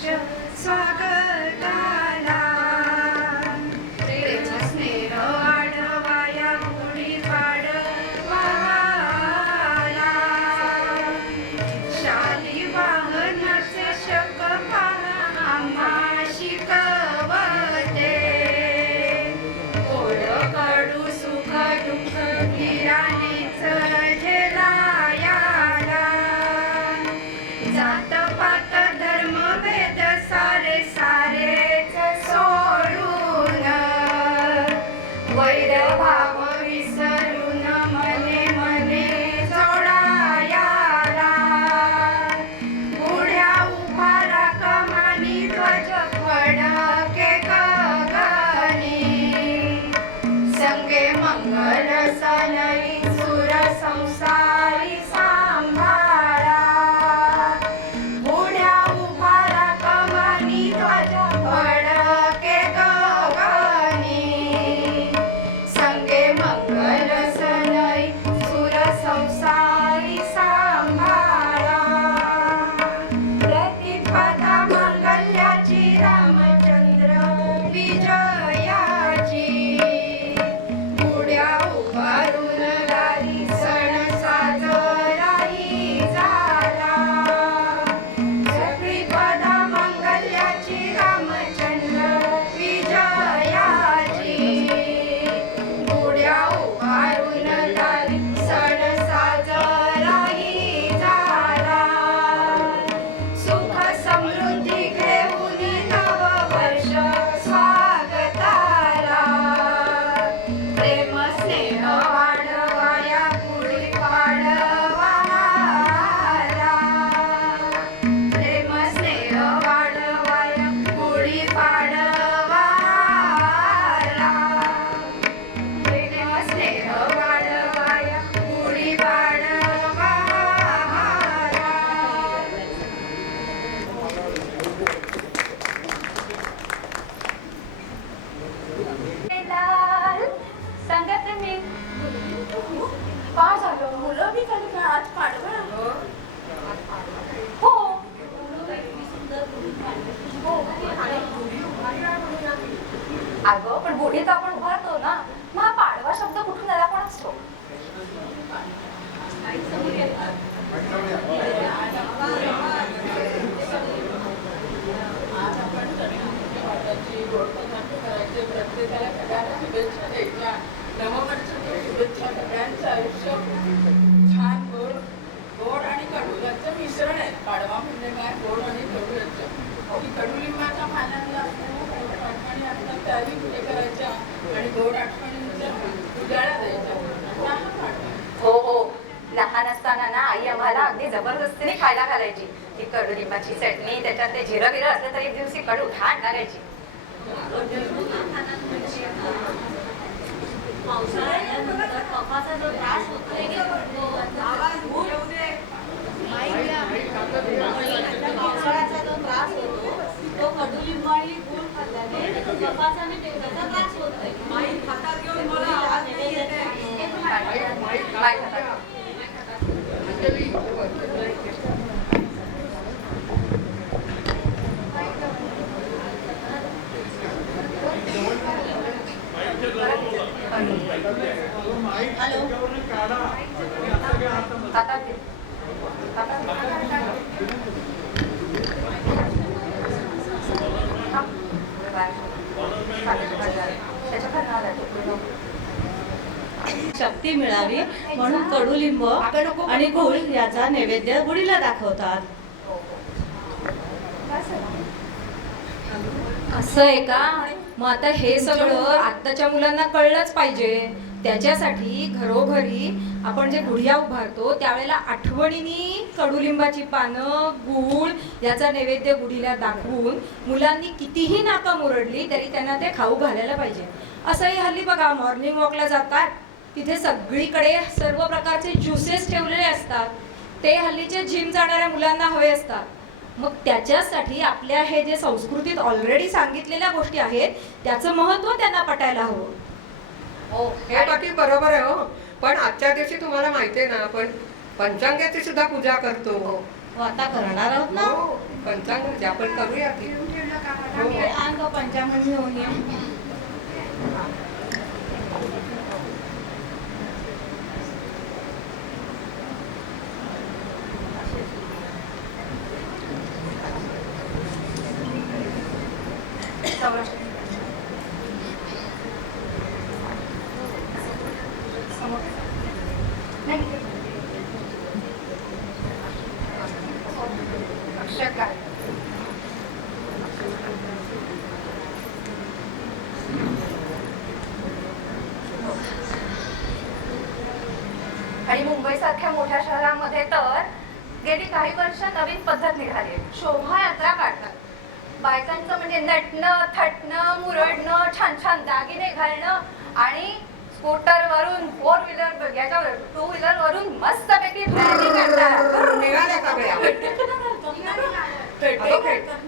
विशेष स्वागताला प्रेम स्नेह वाढवाया गुढी पाडवाला शाली वाहनाचे शक आम्हा शिकवते गोड कडू सुख दुःख गिराणीच झेलायाला जात पात धर्म भेद सारे सारेच सोडून वैर भाव विसरून मने मने जोडायाला पुढ्या उभारा कमानी ध्वज फडके गगनी संगे मंगल सनई सुर संसारी सांभाळा पुढ्या उभारा कमानी ध्वज फडके गगनी संगे मंगल सनई सुर संसारी सांभाळा प्रतिपदा मंगल्याची रामचंद्र विजयाची पुढ्या उभारून लारी सण साजराही झाला प्रतिपदा मंगल्याची रामचंद्र विजयाची पुढ्या उभारून लारी सण साजराही झाला सुख समृद्धी घेऊन नव वर्ष स्वागताला प्रेम स्नेह वाढवाया गुढी पाडवाला प्रेम स्नेह वाढवाया गुढी पाडवाला प्रेम स्नेह वाढवाया गुढी पाडवाला लाल संगत मी काय झालं? मुलं बी झाली का आज पाडवा? हो अगं पण गुढीत आपण उभारतो ना मग हा पाडवा शब्द कुठून आला पण असतो आज आपण गणपती गोड पदार्थ करायचे, प्रत्येकाला सगळ्यांना शुभेच्छा द्यायच्या. नववर्षाच्या शुभेच्छा. सगळ्यांचं आयुष्य छान गोड गोड आणि कडू याचं मिश्रण आहे. पाडवा म्हणजे काय? गोड आणि कडू याचं. की कडुलिंबाच्या पानांना असलेल्या गोड आठवणी असतात त्याही हे करायच्या आणि गोड आठवणींच्या उजाळा द्यायच्या. असा हा पाडवा. हो हो लहान असताना ना आई आम्हाला अगदी जबरदस्तीने खायला घालायची ती कडुलिंबाची चटणी त्याच्यात ते जिरं बिरं असलं तरी एक दिवशी कडू ठाण लागायची पावसाळ्यानंतर कफाचा जो त्रास होतो पावसाळ्याचा जो त्रास होतो तो कडुलिंब आणि गूळ खाल्ल्याने कफाचा आणि टेकाचा त्रास होत नाही. हातात घेऊन मला आवाज नाही येत आहे. हॅलो. शक्ती मिळावी म्हणून कडुलिंब आणि गूळ याचा नैवेद्य गुढीला दाखवतात. असं आहे का मग आता हे सगळं आत्ताच्या मुलांना कळलंच पाहिजे त्याच्यासाठी घरोघरी आपण जे गुढिया उभारतो त्यावेळेला आठवणीने कडुलिंबाची पानं गूळ याचा नैवेद्य गुढीला दाखवून मुलांनी कितीही नाका मुरडली तरी त्यांना ते खाऊ घालायला पाहिजे. असंही हल्ली बघा मॉर्निंग वॉकला जातात तिथे सगळीकडे सर्व प्रकारचे ज्युसेस ठेवलेले असतात ते हल्लीचे जिम जाणाऱ्या मुलांना हवे असतात. मग त्याच्यासाठी आपल्या हे जे संस्कृतीत ऑलरेडी सांगितलेल्या गोष्टी आहेत त्याचं महत्त्व त्यांना पटायला हवं. हो हे बाकी बरोबर आहे हो. पण आजच्या दिवशी तुम्हाला माहिती आहे ना आपण पंचांगाची सुद्धा पूजा करतो. हो, आता करणार आहोत ना. हो, पंचांग आपण करूया की. हो. अंग पंचामृत घेऊन ये. आणि मुंबईसारख्या मोठ्या शहरामध्ये तर गेली काही वर्ष नवीन पद्धत निघाली आहे. शोभायात्रा काढतात. बायकांचं म्हणजे नटणं थटणं मुरडणं छान छान दागिने घालणं आणि स्कूटरवरून 4 व्हीलर याच्यावर 2 व्हीलर वरून मस्तपैकी रॅली काढतात. निघाल्या सगळ्या.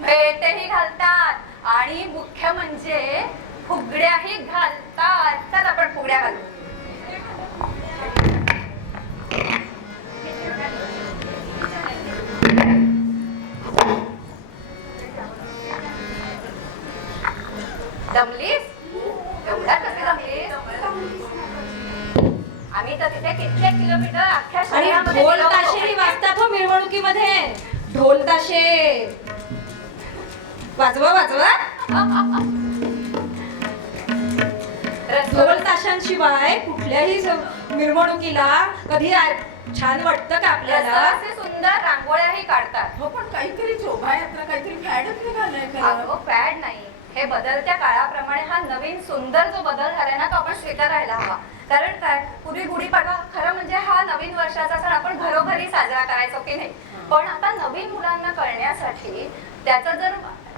पेटेही घालतात आणि मुख्य म्हणजे फुगड्याही घालतात. तर आपण फुगड्या घालू. दमलीस? एवढा कसे दमलीस? आम्ही तर तिथे किती किलोमीटर अख्ख्या आणि शहरामध्ये ढोल गेलो. ताशेही वाजतात हो मिरवणुकीमध्ये. ढोल ताशे वाजवा वाजवा. ढोल ताशांशिवाय कुठल्याही मिरवणुकीला कधी छान वाटतं का आपल्याला? असे सुंदर रांगोळ्याही काढतात. हो पण काहीतरी शोभायात्रा काहीतरी फॅडच निघालाय खरं. अगं फॅड नाही, हे बदलत्या काळाप्रमाणे हा नवीन सुंदर जो बदल झालाय ना तो आपण स्वीकारायला हवा. कारण काय, पूर्वी गुढीपाडवा खरं म्हणजे हा नवीन वर्षाचा सण आपण घरोघरी साजरा करायचो की नाही. पण आता नवीन मुलांना कळण्यासाठी त्याचं जर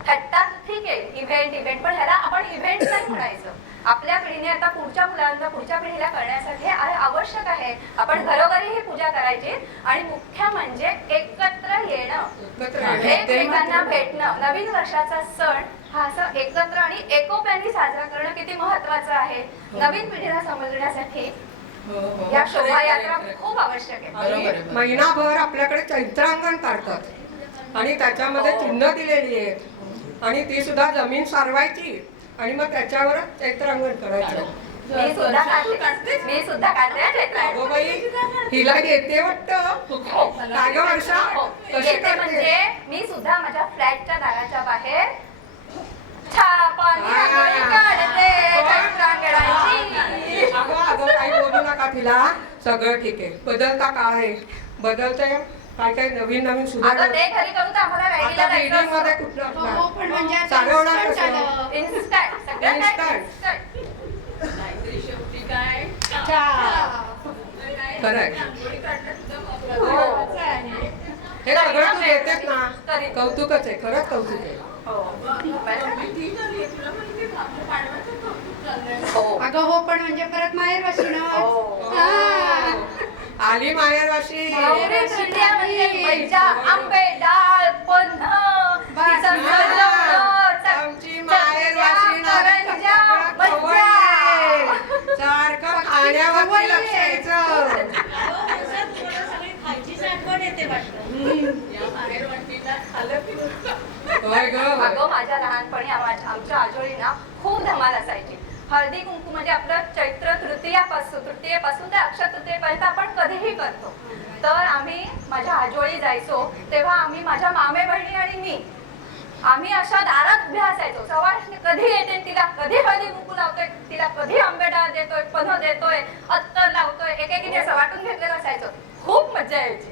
थट्टा ठीक आहे, इव्हेंट पण ह्याला आपण इव्हेंट नाही म्हणायचं. आपल्या पिढीने आता पुढच्या मुलांना पुढच्या पिढीला कळण्यासाठी आवश्यक आहे आपण घरोघरी ही पूजा करायची आणि मुख्य म्हणजे एकत्र येणं, एकमेकांना भेटणं. नवीन वर्षाचा सण हा असं एकत्र आणि एकोप्याने साजरा करणं किती महत्वाचं आहे नवीन पिढीला समजण्यासाठी. या शोभायात्रा खूप आवश्यक आहे. आणि महिनाभर आपल्याकडे चैत्रांगण काढतात आणि त्याच्यामध्ये चिन्ह दिलेली आहेत आणि ती सुद्धा जमीन सारवायची आणि मग त्याच्यावरच चैत्रांगण करायचं. मी सुद्धा काढते चैत्रांगण. अगं बाई, हिला येते वाटतं. काय गं वर्षा? कशी येते करते? म्हणजे मी सुद्धा माझ्या फ्लॅटच्या दाराच्या बाहेर छापाने रांगोळी काढते चैत्रांगणाची. अगं काही बोलू नका तिला. सगळं ठीक आहे. बदलता काळ आहे, बदलतंय. काय काय नवीन नवीन अगं सुधारणा. ते घरी करून तर आम्हाला रॅलीला आता बिल्डिंग जायचं मध्ये असतं. कुठलं हो, पण म्हणजे आता चालवणार instant कसं? झालं. इन्स्टंट सगळं काय Instant. instant. काहीतरी शेवटी काय खरंय. रांगोळी काढणं सुद्धा हो. महत्त्वाचं आहे. हे सगळं तू येतेच ना, कौतुकच आहे, खरंच कौतुक आहे. किती झाली तुला माहिती का? आपलं पाडव्याचं कौतुक चाललंय. हो. अगं हो, पण म्हणजे परत माहेर बशी ना. हो. आली माहेरवाशी. गौरी तृतीया म्हणजे मज्जा, आंबे डाळ पन्ह तिचं सजवणं, आमची माहेरवाशी करंज्या, नारळ मज्जा. सारखं खाण्यावरती लक्ष द्यायचं. खायचीच आठवण येते वाटतं. या माहेरवाटीला आलं की नुसतं. होय ग. अगं माझ्या लहानपणी आमच्या आजोळी ना खूप धमाल असायची. हळदी कुंकू म्हणजे आपलं चैत्र तृतीयापासून ते अक्षय तृतीयेपर्यंत आपण कधीही करतो. तर आम्ही माझ्या आजोळी जायचो तेव्हा आम्ही माझ्या मामे बहिणी आणि मी आम्ही अशा दारात उभ्या असायचो. सवाष्णी कधी येते तिला, कधी हळदी कुंकू लावतोय तिला, कधी आंबेडाळ देतोय, पन्ह देतोय, अत्तर लावतोय, एकेकीने असं वाटून घेतलेलं असायचं. खूप मज्जा यायची.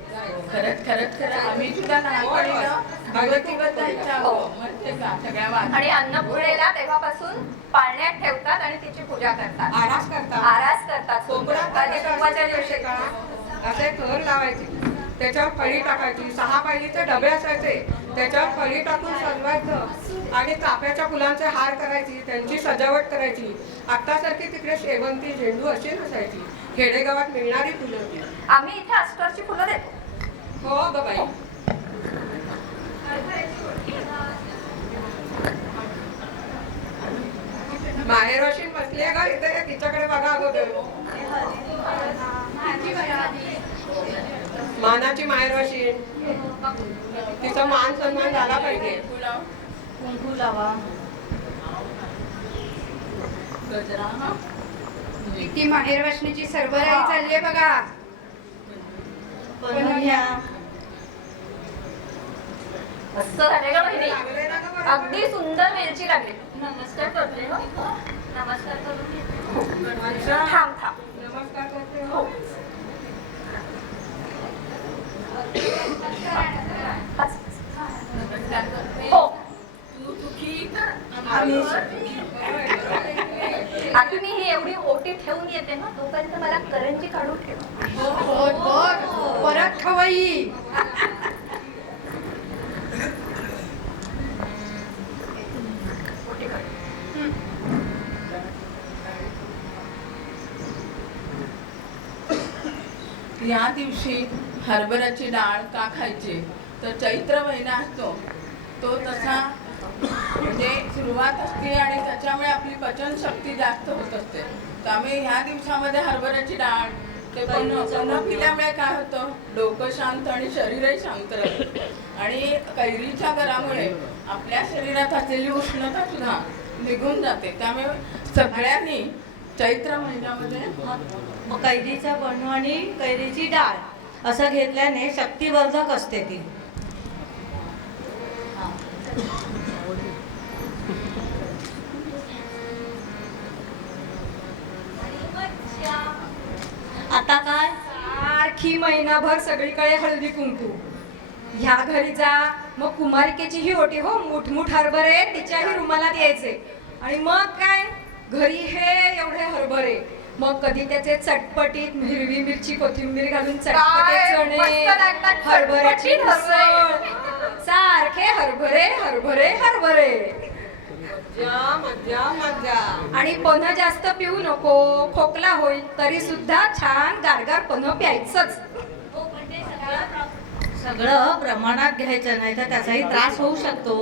खरंच आम्ही सुद्धा लहानपणी ना भगवतीवर जायचं हो. म्हणजे का सगळ्या वाद आणि अन्नपूर्णेला तेव्हापासून पाळण्यात ठेवतात आणि तिची पूजा करतात, आरास करतात. आरास करतात. कोकणात हळदी कुंकवाच्या दिवशी का असे थर लावायचे, त्याच्यावर फळी टाकायची. 6 पायलीचे डबे असायचे, त्याच्यावर फळी टाकून सजवायचं आणि चाफ्याच्या फुलांचे हार करायची, त्यांची सजावट करायची. आत्तासारखी तिकडे शेवंती झेंडू अशी नसायची. खेडेगावात मिळणारी फुलं होती. आम्ही इथे अस्टरची फुलं देतो. हो ग बाई. माहेरवाशी बसली आहे का इथे? तिच्याकडे बघा अगोदर. माना लग्नाची माहेरवाशीण, तिचा मान सन्मान झाला पाहिजे. पुलाव कुंकू लावा. गजरा हा ती माहेरवाशनीची सरबराई चालली आहे बघा. पण घ्या. मस्त झाले का बहिणी? लागले ना गं बरोबर? अगदी सुंदर वेलची लागली. नमस्कार करते हो. नमस्कार करून घे. थांब थांब. नमस्कार करते. हो. नमस्कार करते. हो. तू सुखी तर आम्ही आता मी ही एवढी ओटी ठेवून येते ना, तोपर्यंत मला करंजी काढून ठेव. परत खवाई. ओटी काढ. या दिवशी हरभऱ्याची डाळ का खायची? तर चैत्र महिना असतो तो तसा म्हणजे सुरुवात असते आणि त्याच्यामुळे आपली पचनशक्ती जास्त होत असते. त्यामुळे ह्या दिवसामध्ये हरभऱ्याची डाळ ते पण पिल्यामुळे काय होतं, डोकं शांत आणि शरीरही शांत राहतं. आणि कैरीच्या गरामुळे आपल्या शरीरात असलेली उष्णता सुद्धा निघून जाते. त्यामुळे सगळ्यांनी चैत्र महिन्यामध्ये कैरीचा बनू आणि कैरीची डाळ असं घेतल्याने शक्तिवर्धक असते ती. आता काय सारखी महिनाभर सगळीकडे हळदी कुंकू. ह्या घरी जा, मग कुमारिकेची ही ओटी हो, मुठमुठ हरभरे तिच्याही रुमालात यायचे. आणि मग काय, घरी हे एवढे हरभरे, मग कधी त्याचे चटपटीत हिरवी मिरची कोथिंबीर घालून चटपटे काय चणे, मस्त लागतात हरभऱ्याची चटपटीत हरभरे. उसळ, सारखे हरभरे हरभरे हरभरे. मज्जा मज्जा मज्जा. आणि पन्ह जास्त पिऊ नको, खोकला होईल तरी सुद्धा छान गारगार पन्ह प्यायचंच. सगळं प्रमाणात घ्यायचं, नाही तर त्याचाही त्रास होऊ शकतो.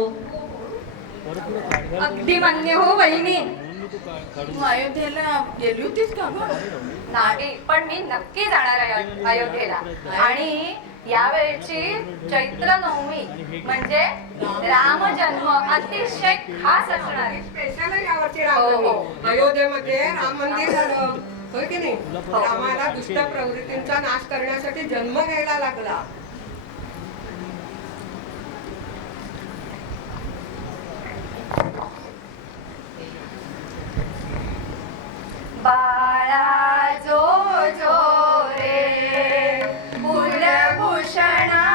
अगदी मान्य हो वहिनी. तू अयोध्येला गेली होतीस का गं? नाही, पण मी नक्की जाणार आहे अयोध्येला. आणि यावेळची चैत्र नवमी म्हणजे राम जन्म अतिशय खास असणार आहे. स्पेशल यावर्षी हो, हो. रामनवमी. अयोध्येमध्ये राम मंदिर झालं होय की नाही? रामाला दुष्ट प्रवृत्तींचा नाश करण्यासाठी जन्म घ्यायला लागला. बाळा जो जो रे कुलभूषणा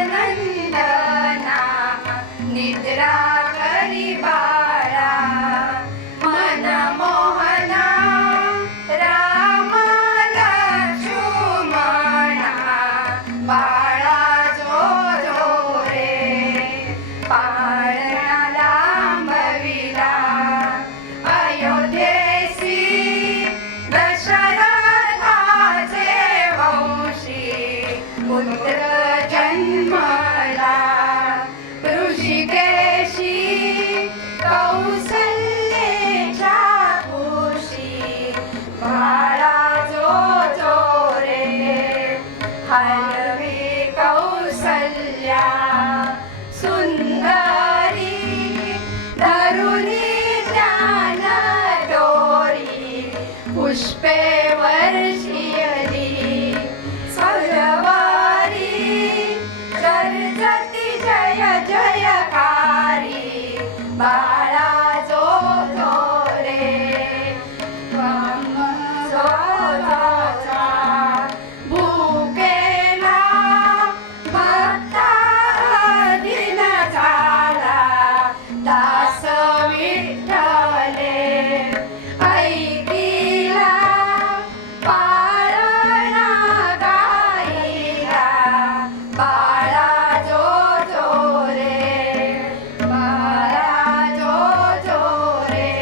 दशरथानंदना निद्रा करी बाळा मनमोहना राम लक्ष्मणा बाळा जो जो रे पाळणा लांबविला अयोध्येसी दशरथाचे वंशी पुत्र जन्मला ऋषिकेशी कौसल्येच्या कुशी बाळा जो जो रे हरवी कौसल्या सुंदरी धरुणी ज्ञान दोरी पुष्पे वर्षियली सरवारी गर्जती जय जयकारी बाळा जो जो रे जोचा भूकेला भक्ता दिन झाला दास विठ्ठले ऐकिला पाळणा गाईला बाळा जो जो रे बाळा जो जो रे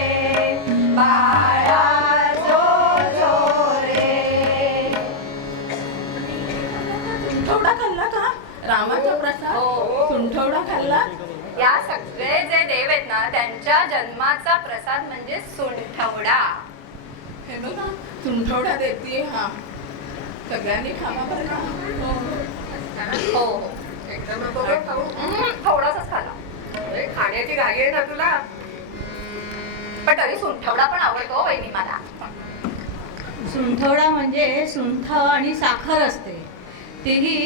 बाळा जो जो रे. सुंठवडा खाल्ला का? रामाचा प्रसाद सुंठवडा खाल्ला? या सगळे जे देव आहेत ना, त्यांच्या जन्माचा प्रसाद म्हणजे सुंठवडा. हे बघा सुंठवडा देते. हा सगळ्यांनी खावा बरं का. हो हो एकदम नको गं खाऊ. थोडासाच खाला अरे, खाण्याची घाई आहे ना तुला. पण तरी सुंठवडा पण आवडतो वहिनी मला. सुंठवडा म्हणजे सुंठ आणि साखर असते, तीही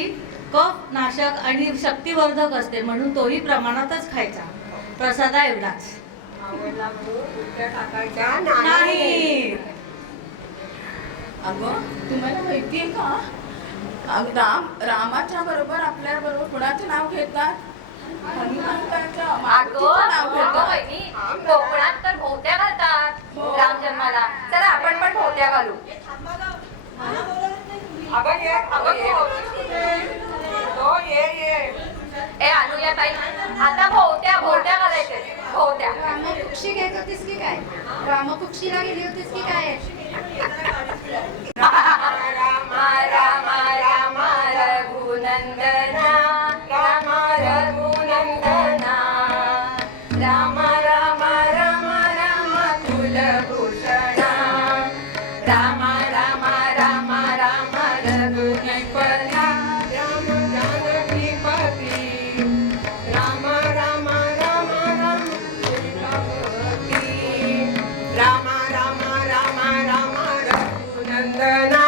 कफ नाशक आणि शक्तिवर्धक असते, म्हणून तोही प्रमाणातच खायचा. प्रसादा एवढाच आवडला म्हणून उलट्या टाकायच्या नाही. अगं तुम्हाला माहितीये का रामाच्या बरोबर आपल्या बरोबर कुणाचं नाव घेतात? हनुमंताच्या मारुतीचं नाव अगं घेतात. वहिनी कोकणात तर भोवत्या घालतात राम जन्माला. चला आपण पण भोवत्या घालू. अगं ये, अगं ये. हो, ये. ए अनुया ताई आता भोवत्या भोवत्या घालायचे भोवत्या. रामकुक्षी घेत होतीस की काय? रामकुक्षीला गेली होतीस की काय? राम राम राम रघुनंदना राम रघुनंदना राम राम राम राम कुलभूषणा राम राम राम राम रघुनंदना राम जानकीपती. राम राम राम राम सीतापती. राम राम राम राम रघुनंदना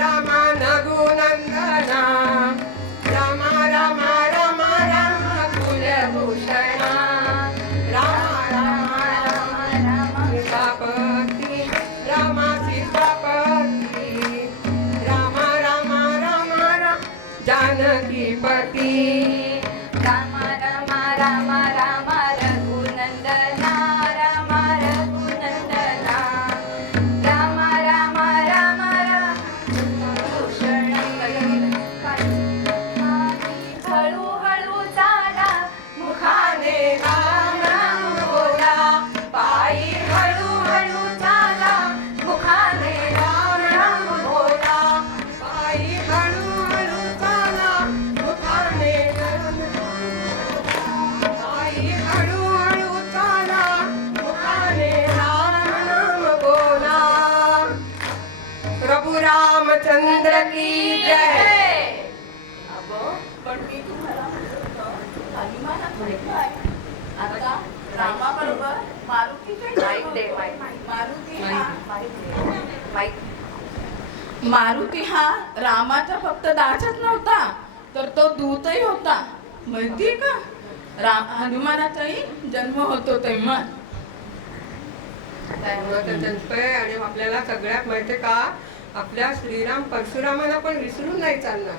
राम रघुनंदना राम राम राम राम कुलभूषणा राम राम राम सीतापती. राम सीतापती. राम राम राम राम जानकीपती. राम राम राम राम रघुनंदना राम रघुनंदना राम राम राम राम हळूहळू चाला मुखाने राम राम बोला पायी हळूहळू चाला मुखाने राम राम बोला पायी हळूहळू चाला मुखाने पायी हळूहळू चाला मुखाने राम नाम बोला. प्रभु रामचंद्र की जय. अगं पण मी तुम्हाला म्हणत होतो, हनुमानात भेटलाय. आता रामाबरोबर मारुतीचे माईक दे, माईक. मारुती हा रामाचा फक्त दासच नव्हता, तर तो दूतही होता. माहितीये का? हनुमानाचाही जन्म होतो तेव्हा. जन्मय आणि आपल्याला सगळ्यात माहितीये का, आपल्या श्रीराम परशुरामांना पण विसरून नाही चालणार.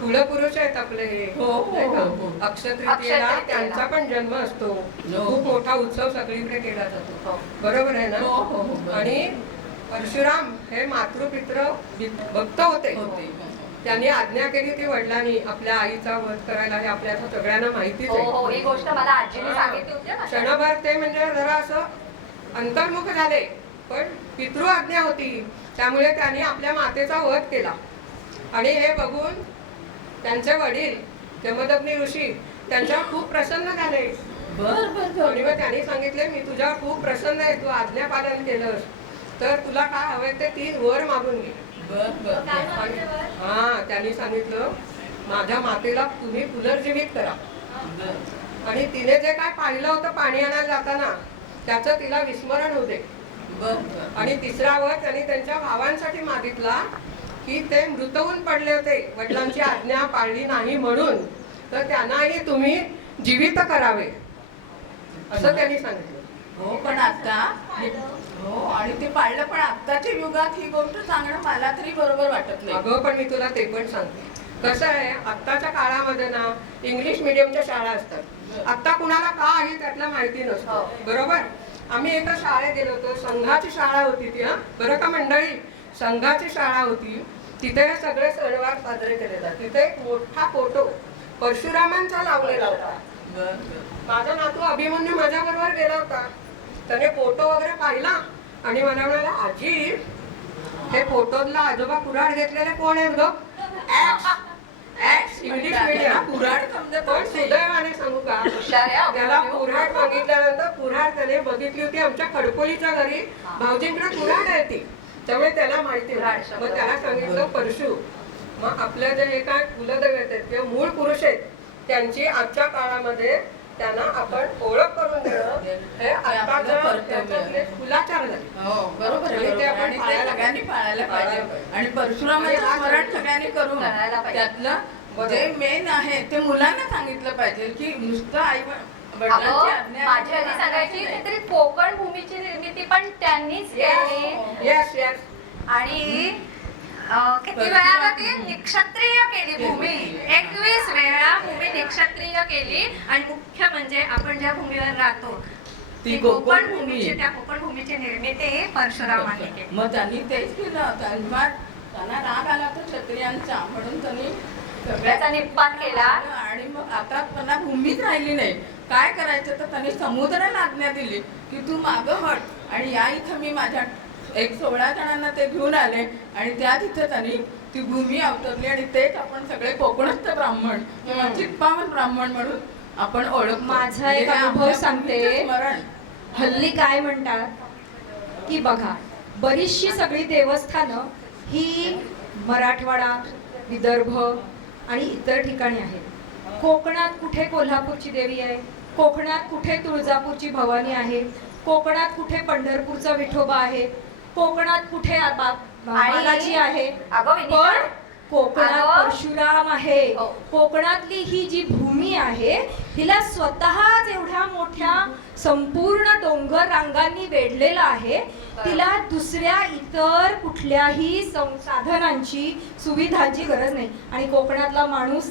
कुलपुरुष आहेत आपले हे. हो, हो, नाही का? हो, हो. अक्षतृतीयेला अक्षयतृतीयेला. त्यांचा पण जन्म असतो. खूप मोठा उत्सव सगळीकडे केला जातो. बरोबर आहे हो, हो, हो, ना? बरोबर. आणि परशुराम हे मातृपित्र भक्त होते. त्यांनी आज्ञा केली ती वडिलांनी आपल्या आईचा वध करायला. हे आपल्या सगळ्यांना माहितीच हो हो आहे. ही गोष्ट मला आजीने सांगितली होती ना. क्षणभर ते म्हणजे जरा असं अंतर्मुख झाले, पण पितृ आज्ञा होती त्यामुळे त्यांनी आपल्या मातेचा वध केला. आणि हे बघून त्यांचे वडील जमदग्नी ऋषी त्यांच्यावर खूप प्रसन्न झाले. आणि मग त्यांनी सांगितले, मी तुझ्यावर खूप प्रसन्न आहे, तू आज्ञा पालन केलंस तर तुला काय हवंय ते 3 वर मागून घे. हा त्यांनी सांगितलं, माझ्या मातेला तुम्ही पुनर्जीवित करा. आणि तिने जे काय पाहिलं होतं पाणी आणायला जाताना त्याचं तिला विस्मरण होते. आणि 3रा वर त्यांनी त्यांच्या भावांसाठी मागितला की ते मृत होऊन पडले होते, वडिलांची आज्ञा पाळली नाही म्हणून, तर त्यांनाही तुम्ही जीवित करावे असं त्यांनी सांगितलं. हो पण आता हो आणि ते पाळलं, पण आत्ताच्या युगात ही गोष्ट सांगणं मला तरी बरोबर वाटत नाही. अगं पण मी तुला ते पण सांगते. कसं आहे, आत्ताच्या काळामध्ये ना इंग्लिश मिडियमच्या शाळा असतात. आता कुणाला का आहे त्यातलं माहिती नसतं. बरोबर. आम्ही एका शाळेत गेलो होतो, संघाची शाळा होती ती. बरं का मंडळी, संघाची शाळा होती. तिथे हे सगळे सणवार साजरे केले जातात. तिथे एक मोठा फोटो परशुरामांचा लावलेला होता. माझा नातू अभिमन्यू माझ्या बरोबर गेला होता. त्याने फोटो वगैरे पाहिला आणि मला म्हणाला, आजी हे फोटोतला आजोबा कुऱ्हाड घेतलेले कोण आहेत ग? इंग्लिश मीडियम कुऱ्हाड समजत पण नव्हते. सुदैवाने सांगू का, हुशार आहे अगं. त्याला कुऱ्हाड मागितल्यानंतर कुऱ्हाड त्याने बघितली होती आमच्या खडकोलीच्या घरी. भाऊजींकडे कुऱ्हाड आहे ती. त्यामुळे त्याला माहिती राड नाही. शब्द. मग त्याला सांगितलं परशु. मग आपल्या जे हे काय कुलदैवत आहेत किंवा मूळ पुरुष आहेत त्यांची आजच्या काळामध्ये त्यांना आपण ओळख करून देणं हे आत्ताचं त्याच्यातले कुलाचार झाले. हो बरोबर आहे, आणि ते बरोबर. आपण आणि ते पाळायला सगळ्यांनी पाळायला पाहिजे आणि परशुरामाचं स्मरण सगळ्यांनी करून करायला पाहिजे. त्यातलं जे मेन आहे ते मुलांना सांगितलं पाहिजे की नुसतं आई वडिलांची अगं, आज्ञा माझी आजी सांगायची काहीतरी कोकण भूमीची निर्मिती पण त्यांनीच केली येस येस. आणि किती वेळा का ती निक्षत्रिय केली भूमी 21 वेळा भूमी निक्षत्रिय केली आणि मुख्य म्हणजे आपण ज्या भूमीवर राहतो ती कोकण भूमीची त्या कोकण भूमीची निर्मिती परशुरामांनी केली. मग त्यांनी तेच केलं. त्यांना राग आला तर क्षत्रियांचा म्हणून त्यांनी त्याचा निपात केला. आणि मग आता त्यांना भूमीच राहिली नाही. काय करायचं तर त्यांनी समुद्राला आज्ञा दिली की तू मागं हट आणि या इथं मी माझ्या 16 जणांना ते घेऊन आले आणि त्या तिथे त्यांनी ती भूमी अवतरली आणि तेच आपण सगळे कोकणस्थ ब्राह्मण किंवा चित्पावन ब्राह्मण म्हणून आपण ओळखतो. माझा एक म्हणजे हे अनुभव आपल्या सांगते. भूमीचं स्मरण. हल्ली काय म्हणतात की बघा बरीचशी सगळी देवस्थानं ही मराठवाडा, विदर्भ आणि इतर ठिकाणी आहेत. कोकणात कुठे कोल्हापूरची देवी आहे, कोकणात कुठे तुळजापूरची भवानी आहे, कोकणात कुठे पंढरपूरचा विठोबा आहे, कोकणात कुठे बालाजी आहे, अगं विनिता, पण कोकणात अगं, परशुराम आहे. हो. कोकणातली ही जी भूमी आहे हिला स्वतःच एवढ्या मोठ्या संपूर्ण डोंगर रांगांनी वेढलेलं आहे. तिला दुसऱ्या इतर कुठल्याही साधनांची सुविधांची गरज नाही. आणि कोकणातला माणूस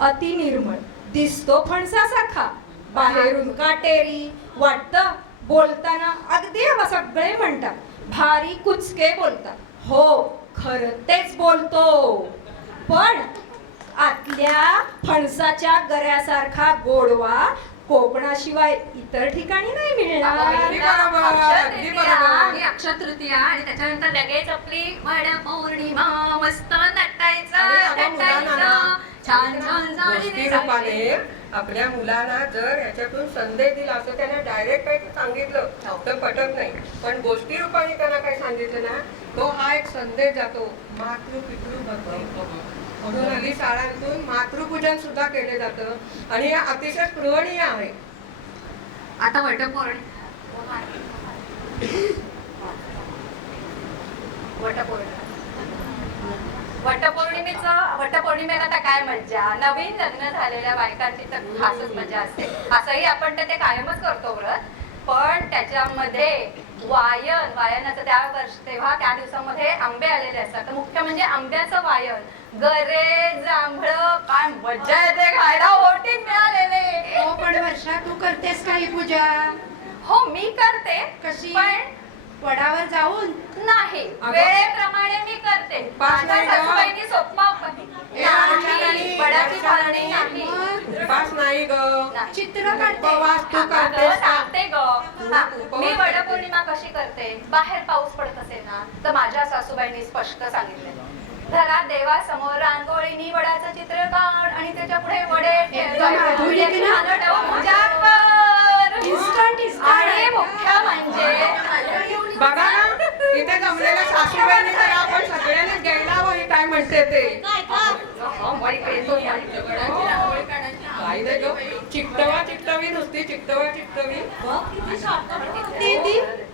अति निर्मळ दिसतो, फणसासारखा, बाहेरून काटेरी वाटतं, बोलताना अगदी सगळे म्हणतात भारी कुचके बोलतात. हो खरं तेच बोलतो, पण आतल्या फणसाच्या गऱ्यासारखा गोडवा कोकणाशिवाय इतर ठिकाणी नाही मिळणार. अगदी बरोबर, अगदी बरोबर. अक्षय तृतीया आणि त्याच्यानंतर लगेच आपली वड पौर्णिमा मस्त नटायचं आणि आता मुलांना ना छान छान गोष्टी रूपाने आपल्या मुलांना जर याच्यातून संदेश दिला असं त्यांना डायरेक्ट काही सांगितलं तर पटत नाही. पण गोष्टी रूपाने त्यांना काही सांगितलं ना तो हा एक संदेश जातो. मातृ पितृ भक्ती म्हणून हल्ली शाळांतून मातृपूजन सुद्धा केले जातं आणि हे अतिशय स्पृहणीय आहे. आता वटपौर्णिमेला आता काय मज्जा, नवीन लग्न झालेल्या बायकांची तर खासच मजा असते. असंही आपण तर ते कायमच करतो व्रत, पण त्याच्यामध्ये वायनाचं तेव्हा त्या दिवसामध्ये आंबे आलेले असतात. तर मुख्य म्हणजे आंब्याचं वायन, गरे, जांभळं, काय मज्जा येते खायला. ओटीत मिळालेले. हो पण वर्षा तू करतेस का ही पूजा? हो मी करते. कशी? पण वडावर जाऊन? नाही, अगं, वेळेप्रमाणे मी करते. उपास नाही माझ्या गं. सासूबाईंनी सोप्पा नाही, वडाची पाळणी नाही. उपास नाही ग. नाही. चित्र काढते. उपवास तू अगं, करतेस का? सांगते ग. हा, मी वटपौर्णिमा कशी करते, बाहेर पाऊस पडत असेल ना तर माझ्या सासूबाईंनी स्पष्ट सांगितले घरात देवासमोर रांगोळीनी वडाचं चित्र काढ आणि त्याच्या पुढे वडे ठेव. एकदम आधुनिक त्याची ना? पानं ठेवून पूजा कर. Instant. आणि मुख्य म्हणजे बघा ना इथे जमलेल्या सासूबाईंनी तर आपण सगळ्यांनी घ्यायला हवं. ही काय म्हणते ते दगडाची रांगोळी काढायची. काही नाही ग. चिकटवा चिकटवी नुसती चिकटवा चिकटवी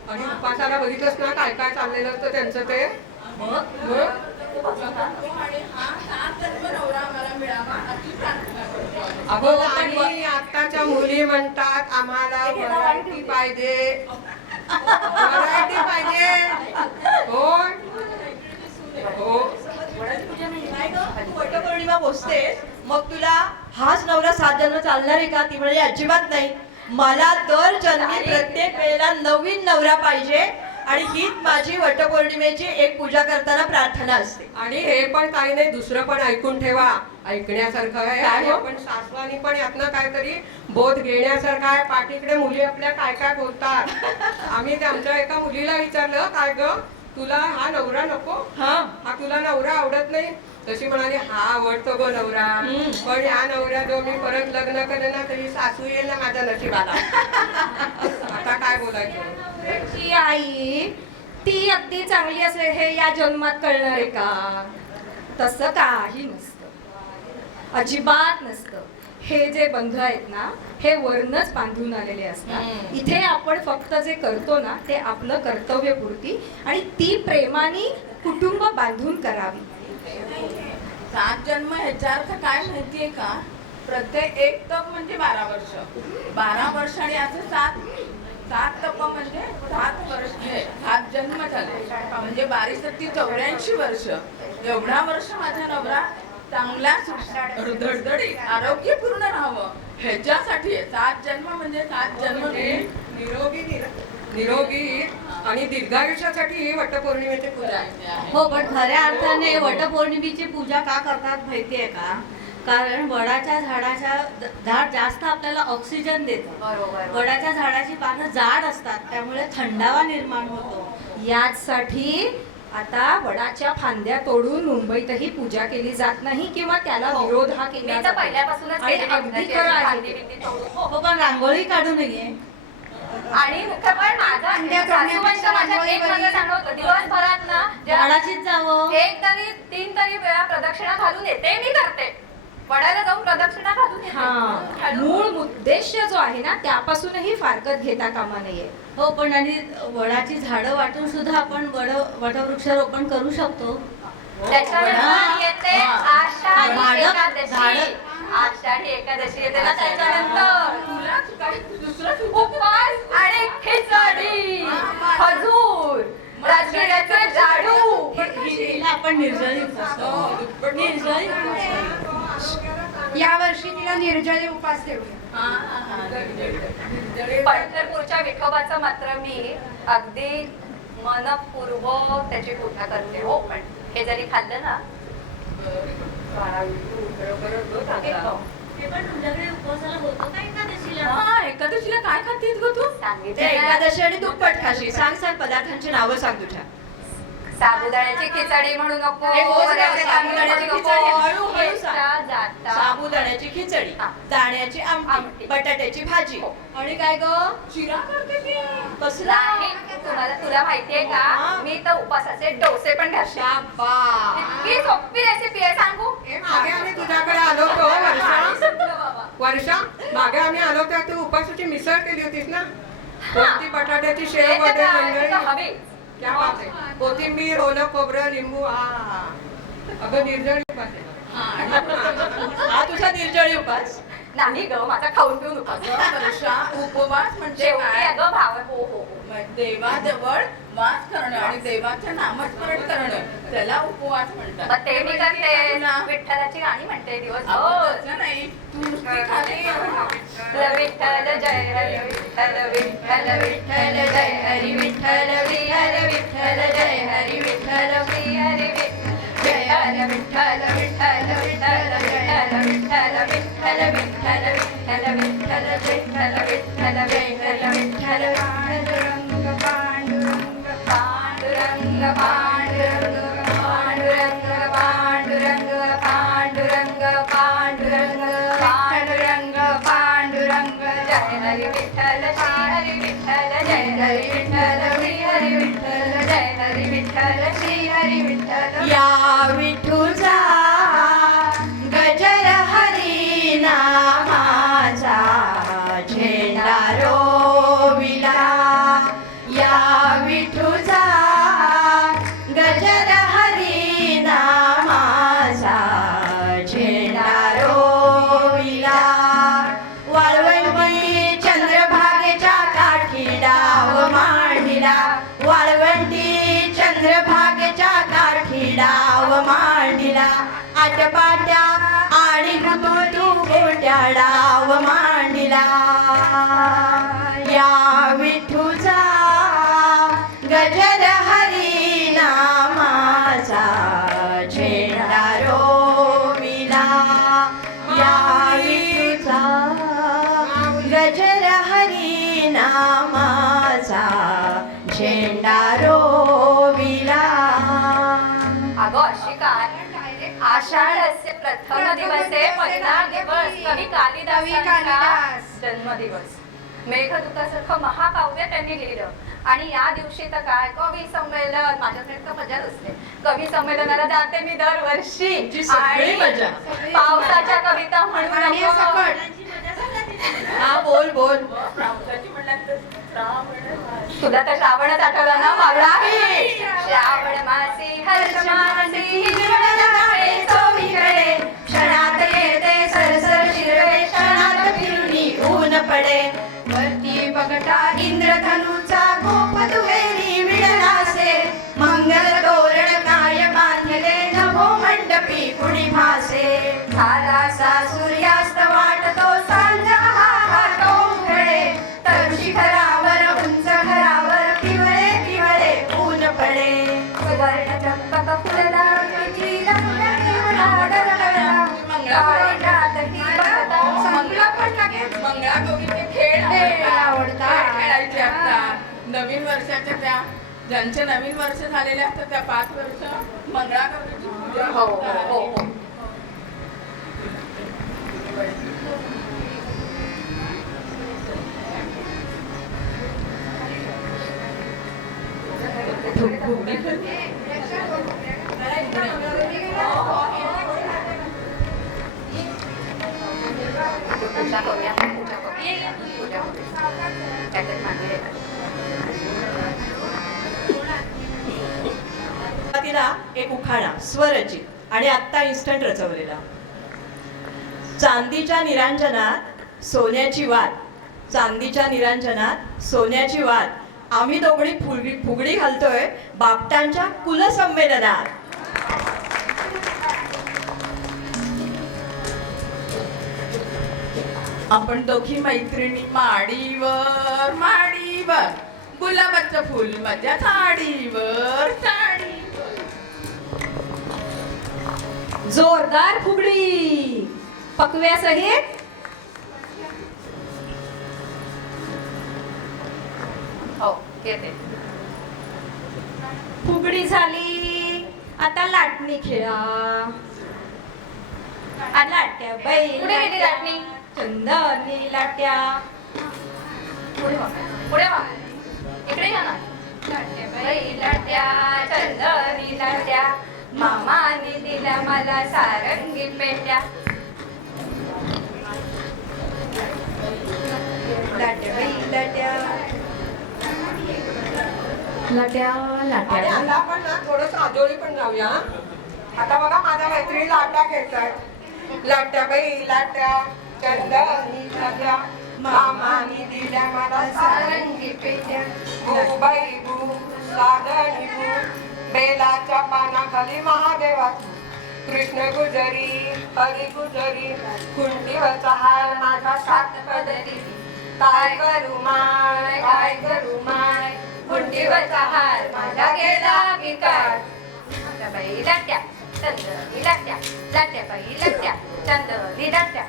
आणि उपासाला बघितलंस ना काय काय चाललेलं असतं त्यांचं ते. मग आणि हा सात जन्म नवरा आम्हाला मिळावा अशी प्रार्थना करतो. अगं आणि आत्ताच्या मुली म्हणतात आम्हाला व्हरायटी पाहिजे, व्हरायटी पाहिजे. हो हो वटपौर्णिमा पोचतेस मग तुला हाच नवरा 7 जन्म चालणार आहे का? ती म्हणजे अजिबात नाही. मला दर जन्मी प्रत्येक वेळेला नवीन नवरा पाहिजे आणि हीच माझी वटपौर्णिमेची एक पूजा करताना प्रार्थना असते. आणि हे पण काही नाही, दुसरं पण ऐकून ठेवा, ऐकण्यासारखं आहे. आणि आपण सासवानी पण यातनं काहीतरी बोध घेण्यासारखं आहे. पाठीकडे मुली आपल्या काय काय बोलतात. आम्ही आमच्या एका मुलीला विचारलं काय ग तुला हा नवरा नको, हा तुला नवरा आवडत नाही? तशी म्हणाली हा आवडतो गो नवरा, पण या नवऱ्या जो मी परत लग्न करेन ना तरी सासू येईल ना माझ्या नशिबाला. आता काय बोलायचं. ची आई ती अगदी चांगली असेल हे या जन्मात कळणार आहे का? तसं काही नसतं, अजिबात नसतं. हे जे बंध आहेत ना हे वरनच बांधून आलेले असतात. इथे आपण फक्त जे करतो ना ते आपलं कर्तव्यपूर्ती आणि ती प्रेमाने कुटुंब बांधून करावी. 7 जन्म ह्याचा अर्थ काय माहितीये का? प्रत्येक एक तप म्हणजे 12 वर्ष, 12 वर्ष आणि असं 7 तप म्हणजे 7 वर्ष, 7 जन्म झाले म्हणजे 12 7 84 वर्ष. एवढा वर्ष माझा नवरा चांगला धडधडीत आरोग्यपूर्ण राहावं ह्याच्यासाठी 7 जन्म म्हणजे 7 जन्म. निरोगी आणि दीर्घायुष्यासाठी ही वटपौर्णिमेची पूजा आहे. हो, पण खऱ्या अर्थाने वटपौर्णिमेची पूजा का करतात माहितीये का? कारण वडाच्या झाड जास्त आपल्याला ऑक्सिजन देतं. बरोबर. वडाच्या झाडाची पानं जाड असतात, त्यामुळे थंडावा निर्माण होतो. याचसाठी आता वडाच्या फांद्या तोडून मुंबईतही पूजा केली जात नाही किंवा त्याला विरोध हा मी केला तर जातो. पहिल्यापासूनच आणि केली अगदी त्याची खरं आहे. फांदी बिंदी तोडून. हो. हो, पण रांगोळी काढू नये. आणि मुख्य पण माझा अंड्या सासूबाईंचं तोडण्यापेक्षा माझ्या एक रांगोळी माझं सांगणं होतं, दिवसभरात ना झाडाशीच जावं. एक तरी 3 तरी वेळा प्रदक्षिणा घालून येते. मी करते, वडाला जाऊन प्रदक्षिणा घालून येते. हा, घालून. मूळ उद्देश जो आहे ना त्यापासूनही फारकत घेता कामा नये. हो, पण आणि वडाची झाडं वाटून सुद्धा आपण वटवृक्षारोपण करू शकतो. त्याच्यानंतर येते आषाढी झाडं- एकादशी. झाडं- आषाढी एकादशी येते ना, त्याच्यानंतर तुला काही दुसरंच उपवास आणि खिचडी, खजूर, राजगिऱ्याचे लाडू. हिला आपण निर्जळी उपवास करू. निर्जळी उपवास. या वर्षी तिला निर्जळी उपास ठेवूया. पंढरपूरच्या विठोबाचं मात्र मी अगदी मनपूर्वक त्याची पूजा करते. हो, पण हे जरी खाल्लं ना हे पण तुमच्याकडे उपवासाला होतं का एकादशीला? हा, एकादशीला काय खातीस ग तू? ते सांगितलं ना. एकादशी आणि दुप्पट खाशी. सांग पदार्थांची नावं सांग तुझ्या. साबुदाण्याची खिचडी म्हणू नको, एक गोष्ट रव्याचे तांदूळ साबुदाण्याची म्हणू खिचडी, नको. हळूहळू सांग. येता जाता साबुदाण्याची खिचडी, हा. दाण्याची आमटी, आमटी. बटाट्याची भाजी हो. आणि काय ग? शिरा करते की? कसला? नाही, तुला माहितीये का, मी तर उपासाचे डोसे पण घालते. शाबास. इतकी सोपी रेसिपी आहे, सांगू? हे मागे आम्ही तुझ्याकडे आलो होतो वर्षा मागे आम्ही आलो तेव्हा तू उपासाची मिसळ केली होतीस ना? कोणती बटाट्याची ते शेव तर वगैरे काय, मंडळी. ते तर हवे. क्या बात आहे. कोथिंबीर, ओलं खोबरं, लिंबू. अगं निर्जळी उपास आहे. हा तुझा निर्जळी उपास. नाही ग, माझा खाऊन पिऊन उपास. अगं वर्षा, उपवास म्हणजे शेवटी काय? अगं भाव. हो हो देवाजवळ वास करणं आणि देवाचं नामस्मरण करणं त्याला उपवास म्हणतात. मग ते मी करते. तुला- विठ्ठलाची गाणी म्हणते अगं, दिवसभर. तसं नाही, तू नुसती खाली विठ्ठल जय हरी विठ्ठल, विठ्ठल विठ्ठल जय हरी विठ्ठल, श्री हरी विठ्ठल जय हरी विठ्ठल, श्री हरी जय हरी विठ्ठल, विठ्ठल विठ्ठल विठ्ठल विठ्ठल विठ्ठल विठ्ठल विठ्ठल विठ्ठल विठ्ठल विठ्ठल जय हरी विठ्ठल, पांडुरंग पांडुरंग पांडुरंग पांडुरंग पांडुरंग पांडुरंग पांडुरंग पांडुरंग जय हरी विठ्ठल, श्री हरी विठ्ठल, जय हरी विठ्ठल, श्री हरी विठ्ठल, जय हरी विठ्ठल, श्री हरी विठ्ठल. या विठूचा गजर हरी नामाचा झेंडा रोविला. या विठूचा गजर हरी नामाचा झेंडा रोविला. वाळवंटी चंद्रभागेच्या काठी डाव मांडिला. वाळवंटी चंद्रभागेच्या काठी डाव मांडिला. आटपाट्या आणि गुतू गोट्या डाव मांडिला. या विठूचा गजर हरी नामाचा झेंडा रोविला. या विठूचा गजर हरी नामाचा झेंडा रोविला. अगं अशी काय, आषाढस्य प्रथम दिवसे पहिला दिवस कवी कालिदासांचा कालिदास. जन्मदिवस. मेघदूतासारखं महाकाव्य त्यांनी लिहिलं. आणि या दिवशी तर काय कवी संमेलन, माझ्याकडे तर मजाच असते. कवी संमेलनाला जाते मी दरवर्षी. तुमची सगळी आणि मजा. पावसाच्या कविता म्हणून हा बोल बोल. पावसाची म्हणलं तर श्रावण तुला तर श्रावणच आठवला ना मला. श्रावण मासी हर्ष मासी हिरवळ झाडे चोहीकडे, क्षणात येते सरसर शिरवे, क्षणात फिरुनी ऊन पडे. वरती बघता इंद्रधनुचा गोप दुहेरी मिळनासे, मंगल तोरण काय बांधले नभो मंडपी कुणी भासे. झालासा सूर्यास्त वाटतो सांज हा डोंगरे, तर शिखरावर उंच घरावर पिवळे पिवळे ऊन पडे. सुवर्ण चंपक फुलला तुझी लंगडी उडाडला, काळीटातही बघता संपला पण लागेल. मंगळागौरीचे खेळ आवडतात. खेळ खेळायचे असतात. नवीन वर्षाच्या त्या ज्यांचे नवीन वर्ष झालेले असतात त्या 5 वर्ष मंगळागौरीची पूजा हो, हो, होतात. हो, हो. पूजा करूया, पूजा करूया, पूजा करूया. त्याच्यात मांडली आहे. सुरुवातीला एक उखाणा स्वरचित आणि आत्ता इन्स्टंट रचवलेला. चांदीच्या निरांजनात सोन्याची वात, चांदीच्या निरांजनात सोन्याची वात, आम्ही दोघडी फुगडी घालतोय बापटांच्या कुलसंमेलनात. आपण दोघी मैत्रिणी माडीवर माडीवर, गुलाबाचं फुल माझ्या साडीवर साडीवर. जोरदार फुगडी पकव्यासहित. हो येते. फुगडी झाली, आता लाटणी खेळा. लाट्या बैल पुढे गेली लाटणी. चंदनी लाट्या. पुढे वा, पुढे वा, इकडे या ना. लाट्या चंदनी लाट्या, मामाने दिल्या मला सारंगी पेट्या. लाट्या बैल लाट्या. लाट्या आणि लाट्या. आता आपण ना थोडंसं आजोळी पण जाऊया. आता बघा माझ्या मैत्रिणी लाट्या खेळतात. लाट्या बाई लाट्या चंदनी लाट्या, मामानी दिल्या मला सारंगी पेट्या. भू बाई भू साधणी भू, बेलाच्या पानाखाली महादेवा. कृष्ण गुजरी हरी गुजरी, कुंडीवरचा हार माझा 7 पदरी. काय करू माय काय करू माय, कुंडीवरचा हार माझा गेला विकार. लाट्या बाई लाट्या चंदनी लाट्या, लाट्या बाई लाट्या चंदनी लाट्या.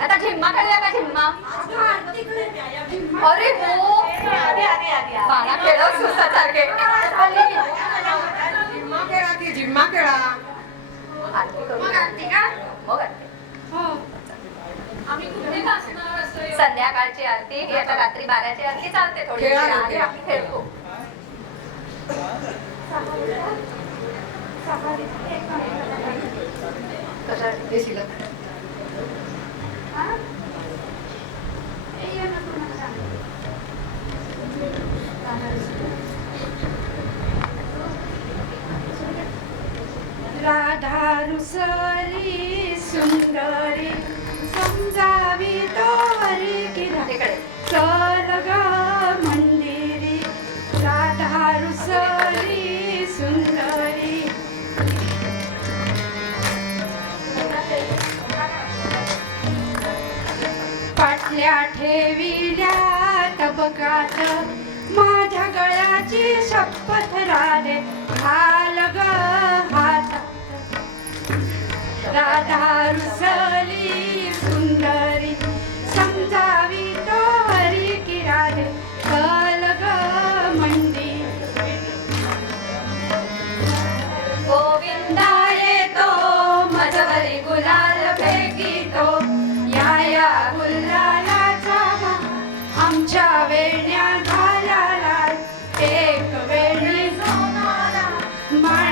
आता झिम्मा खेळूया का झिम्मा? अरे हो, पाना खेळत सुसासारखे. जिम्मा खेळा की जिम्मा खेळा. आरती करूया. मग आरती. संध्याकाळची आरती ही आता रात्री 12ची आरती चालते थोडी. खेळा, आधी खेळा. आम्ही खेळतो. राधा रुसली सुंदरी, समजावी तोरी किरा. तिकडे चल ग मंदिरी, राधा रुसली सुंदरी. पाटल्या ठेविल्या तबकात, माझ्या गळ्याची शपथ राले. घाल ग हातात, राधा रुसली सुंदरी,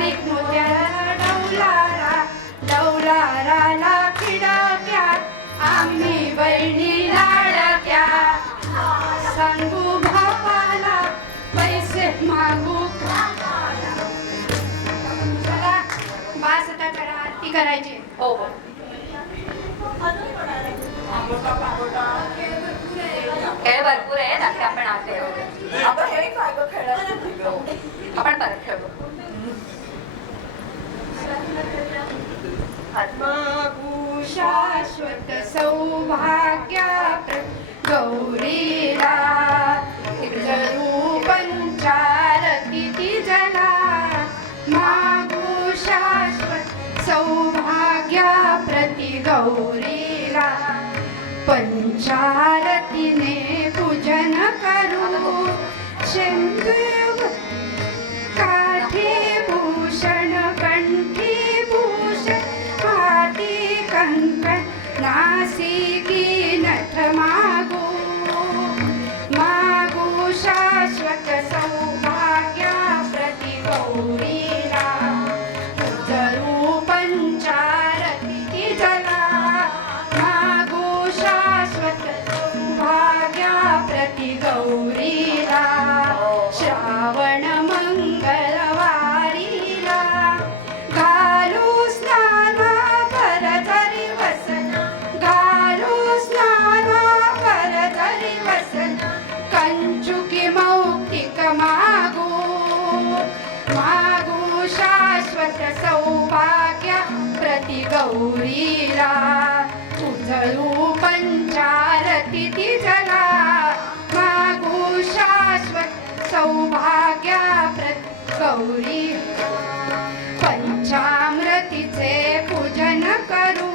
बारीक मोत्याला डौलारा डौलाराला खिडक्यात आम्ही बहिणी लाडक्या सांगू बापाला पैसे मागू चला बास आता चला आरती करायची हो हो आंबोटा पांबोटा खेळ भरपूर आहे आता आपण आते अगं हे काय गं खेळायचं आपण परत खेळू मागू शाश्वत सौभाग्य गौरीला जरू पंचारती जला मागू शाश्वत सौभाग्य प्रति गौरीला पंचारतीने पूजन करू शेंदूर काठी भूषण कंठी भूषण हाती कंकण नासिकी नथ मागू मागू शाश्वत सौभाग्य प्रति गौरीला जरू पंचारती जला मागू शाश्वत सौभाग्य प्रति गौरीला श्रावण मंगलवारीला घालू स्नाना भरतरी वसन घालू स्नाना भरतरी वसन कंचुकी मौक्तिक मागू मागू शाश्वत सौभाग्य प्रति गौरीला उजळू पंचारती जला मागू शाश्वत सौभाग्य प्रति गौरी पंचामृतीचे पूजन करू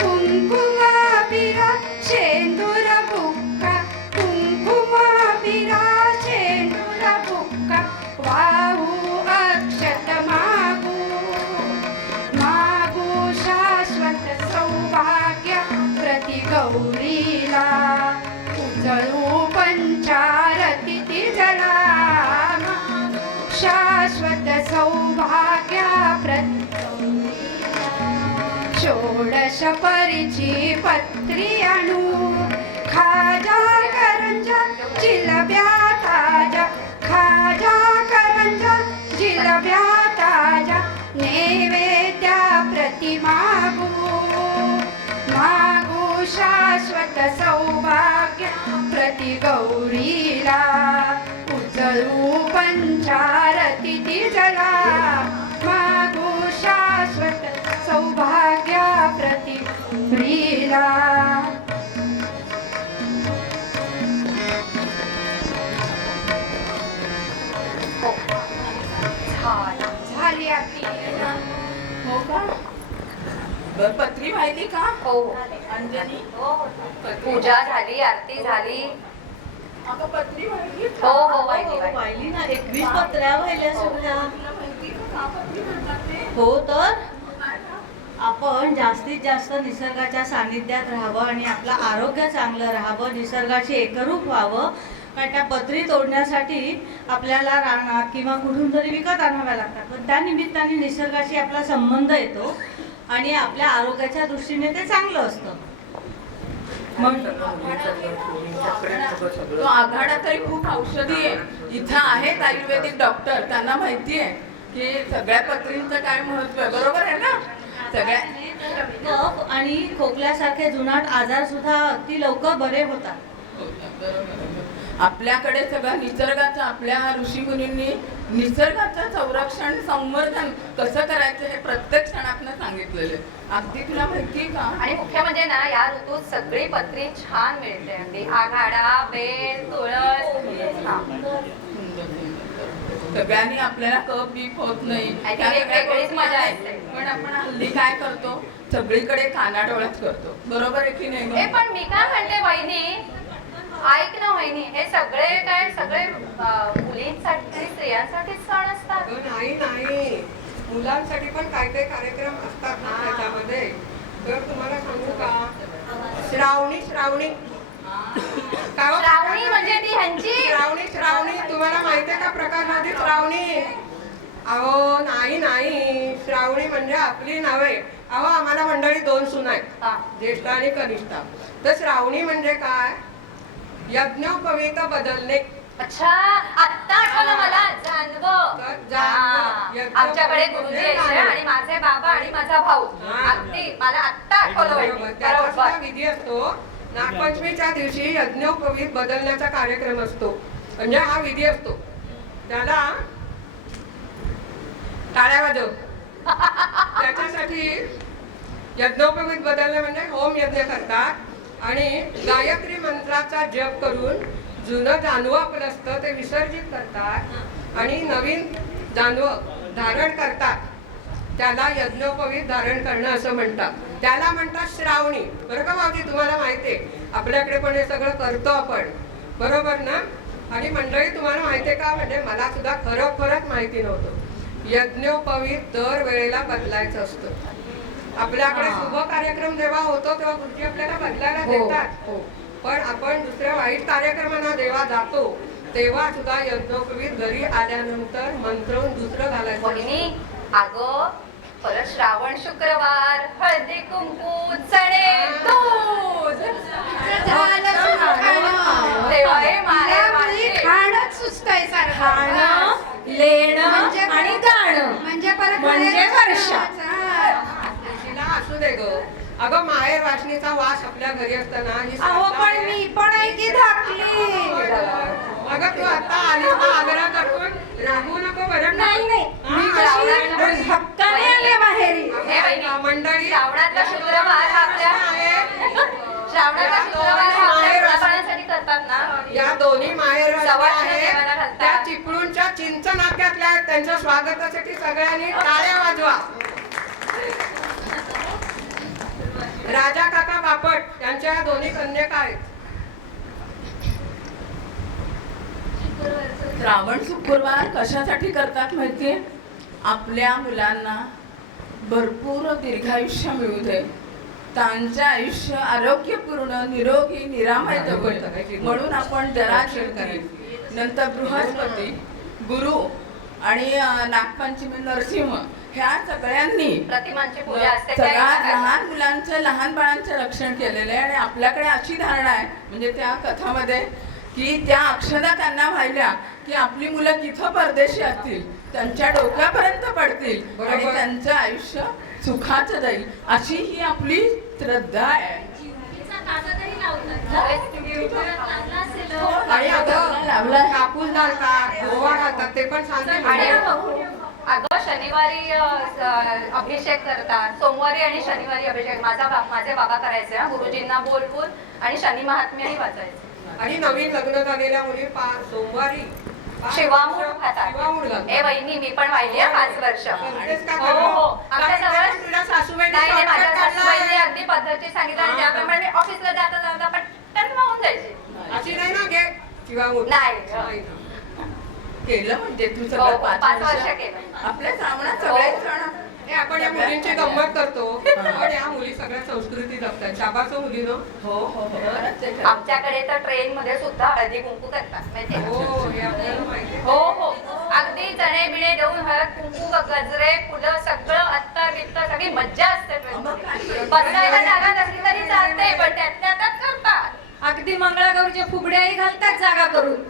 कुंकुमाबिरा शेंदूर बुक्का कुंकुमाबिरा शेंदूर बुक्का वाहू अक्षत मागू मागू शाश्वत सौभाग्य प्रति गौरीला उजळू पंचारती जला शाश्वत सौभाग्य प्रति षोडश परिची पत्री आणू खाजा करंजा जिलब्या ताजा खाजा करंजा जिलब्या ताजा नैवेद्या प्रति मागू मागू शाश्वत सौभाग्य प्रति गौरीला उजळू पंचारती जला मागू शाश्वत सौभाग्य प्रति गौरीला झाली आरती हो का बरं पत्री वाहिली का हो हो अंजनी पूजा झाली आरती झाली अगं पत्री वाहिली हो हो वाहिली वाहिली. पाहिली ना 21 पत्र्या व्हायल्या सगळ्या तुला माहिती का पत्री म्हणतात ते हो तर आपण जास्तीत जास्त निसर्गाच्या सानिध्यात राहावं आणि आपलं आरोग्य चांगलं राहावं निसर्गाशी एकरूप व्हावं कारण त्या पत्री तोडण्यासाठी आपल्याला रानात किंवा कुठून तरी विकत आणाव्या लागतात पण त्या निमित्ताने निसर्गाशी आपला संबंध येतो आणि आपल्या आरोग्याच्या दृष्टीने ते चांगलं असतं तो आघाडा तरी खूप औषधी आहे इथं आहेत आयुर्वेदिक डॉक्टर त्यांना माहिती आहे की सगळ्या पत्रींचं काय महत्व आहे बरोबर आहे ना सगळ्या कफ आणि खोकल्यासारखे जुनाट आजार सुद्धा अति लवकर बरे होतात आपल्याकडे सगळं निसर्गाचं आपल्या ऋषीमुनींनी निसर्गाचं संरक्षण संवर्धन कसं करायचं हे प्रत्येक क्षणातनं सांगितलेलं आहे. अगदी तुला माहिती का आणि मुख्य म्हणजे ना या ऋतूत सगळी पत्री छान मिळते अगदी आघाडा बेल तुळस हा. सगळ्यांनी आपल्याला कप बीप होत नाही I think त्या एक सगळ्या वेगळीच गोष्टी मजा आहेत. असते. पण आपण हल्ली काय करतो सगळीकडे कानाडोळाच करतो बरोबर आहे की नाही हे गं? पण मी काय म्हणते वहिनी ऐक ना वहिनी हे सगळे काय सगळे मुलींसाठी स्त्रियांसाठी सण असतात अगं नाही नाही मुलांसाठी पण काय काय कार्यक्रम असतात ना त्याच्यामध्ये तर तुम्हाला सांगू का श्रावणी श्रावणी काय हो? श्रावणी म्हणजे ती ह्यांची श्रावणी श्रावणी तुम्हाला माहिती आहे का प्रकार नदी श्रावणी अहो नाही नाही, श्रावणी म्हणजे आपली नव्हे. अहो आम्हाला मंडळी 2 सुना आहेत, हा. ज्येष्ठ आणि कनिष्ठा. तर श्रावणी म्हणजे काय, यज्ञोपवीत बदलणे. अच्छा, आत्ता आठवलं मला. जानवं. आमच्याकडे गुरुजी यायचे आणि माझे बाबा आणि माझा भाऊ. अगदी मला आत्ता आठवलं वहिनी. त्याचा सुद्धा बरोबर. विधी असतो. नागपंचमीच्या दिवशी यज्ञोपवीत बदलण्याचा कार्यक्रम असतो, म्हणजे हा विधी असतो. त्याला टाळ्या वाजव. त्याच्यासाठी यज्ञोपवीत बदलणे म्हणजे होम यज्ञ करतात आणि गायत्री मंत्राचा जप करून जुनं जानवं आपलं असतं ते विसर्जित करतात आणि नवीन जानवं धारण करतात. त्याला यज्ञोपवीत धारण करणं असं म्हणतात. त्याला म्हणतात श्रावणी. बरं का भाऊजी, तुम्हाला माहिती आहे आपल्याकडे पण हे सगळं करतो आपण, बरोबर ना? आणि मंडळी तुम्हाला माहिती आहे का, म्हणजे मला सुद्धा खरोखरच माहिती नव्हतं. यज्ञोपवीत दर वेळेला बदलायचं असतं. आपल्याकडे शुभ कार्यक्रम जेव्हा होतो तेव्हा गुरुजी आपल्याला बदलायला देतात, पण आपण दुसऱ्या वाईट कार्यक्रमांना जेव्हा जातो तेव्हा सुद्धा यज्ञोपवीत घरी आल्यानंतर मंत्रवून दुसरं घालायचं. वहिनी, अगं परत श्रावण शुक्रवार, हळदी कुंकू, चणे दूध. झालं सुरू खाणं. तेव्हा हे मारे तिला माझे. खाणंच सुचतंय सारखं. खाणं, लेणं म्हणजे आणि गाणं म्हणजे परत म्हणजे बाहेर वर्षा. हा. तिला असू दे ग. अगं माहेर वासनीचा वास आपल्या घरी असताना ही अहो श्रद्धा पण आहे. मी पण आहे की धाकली. अगं तू आता आलीस ना आग्रह करून, राहू नको बरं का? नाही नाही, मी कशी हक्काने आले माहेरी. हे वहिनी, मंडळी श्रावणातला शुक्रवार हा आपल्या श्रावणातला शुक्रवार हा आपल्या मुलाबाळांसाठी करतात ना. या दोन्ही माहेर सवाष्ण देवाला आहेत घालतात. त्या चिपळूणच्या चिंच नाक्यातल्या आहेत. त्यांच्या स्वागतासाठी सगळ्यांनी टाळ्या वाजवा. राजा काका बापट यांच्या या दोन्ही कन्यका आहेत. श्रावण शुक्रवार कशासाठी करतात माहितीये? आपल्या मुलांना भरपूर दीर्घायुष्य मिळू दे, त्यांचं आयुष्य आरोग्यपूर्ण, निरोगी, निरामय जगेल म्हणून आपण जरा नंतर बृहस्पती, गुरु आणि नागपंचमी, नरसिंह ह्या सगळ्यांनी प्रतिमांची पूजा असते. सगळ्यात लहान मुलांचं, लहान बाळांचं रक्षण केलेलं आहे. आणि आपल्याकडे अशी धारणा आहे, म्हणजे त्या कथामध्ये, की त्या अक्षदा त्यांना व्हायल्या की आपली मुलं जिथं परदेशी असतील त्यांच्या डोक्यापर्यंत पडतील आणि त्यांचं आयुष्य सुखाचं जाईल, अशी ही आपली श्रद्धा आहे. आणि अगं कापूस घालतात, गोवा घालतात, ते पण सांगते आणि मंडळी. अगं शनिवारी अभिषेक करतात, सोमवारी आणि शनिवारी अभिषेक. माझे बाबा करायचे ना, गुरुजींना बोलवून आणि शनी महात्म्यही वाचायचे. आणि नवीन लग्न झालेल्या मुली सोमवारी शिवामूळ खातात. शिवामूळ घालतात. ए वहिनी, मी पण वाहिली आहे 5 वर्ष. करतेस का हो गं? हो, आमच्या काय जवळ तुला सासूबाईने नाही नाही, माझ्या shortcut सासूबाईंनी काढलाय? अगदी पद्धती सांगितलं आणि त्याप्रमाणे मी ऑफिसला जाता जाता पटकन वाहून जायची. अशी नाही ना घे शिवामूळ. नाही. नाही ना. केलं म्हणजे तू हो, सगळं 5 वर्ष केलं. आपल्या श्रावणात सगळे सण हे आपण या मुलींची गंमत करतो, पण या मुली सगळ्या संस्कृती जपतात. शाबास हो मुलीनं. हो हो हो खरंच आहे, खरंच. आमच्याकडे तर ट्रेन मध्ये सुद्धा हळदी कुंकू करतात माहितीये का? हो हे आपल्याला माहिती आहे. हो हो, अगदी चणे बिणे देऊन हळद कुंकू, गजरे, फुलं, सगळं अत्तर बित्तर, सगळी मज्जा असते ट्रेन मध्ये. बसायला जागा नसली तरी चालते, पण त्यातल्या त्यात करतात. अगदी मंगळागौरीच्या फुगड्याही घालतात जागा करून.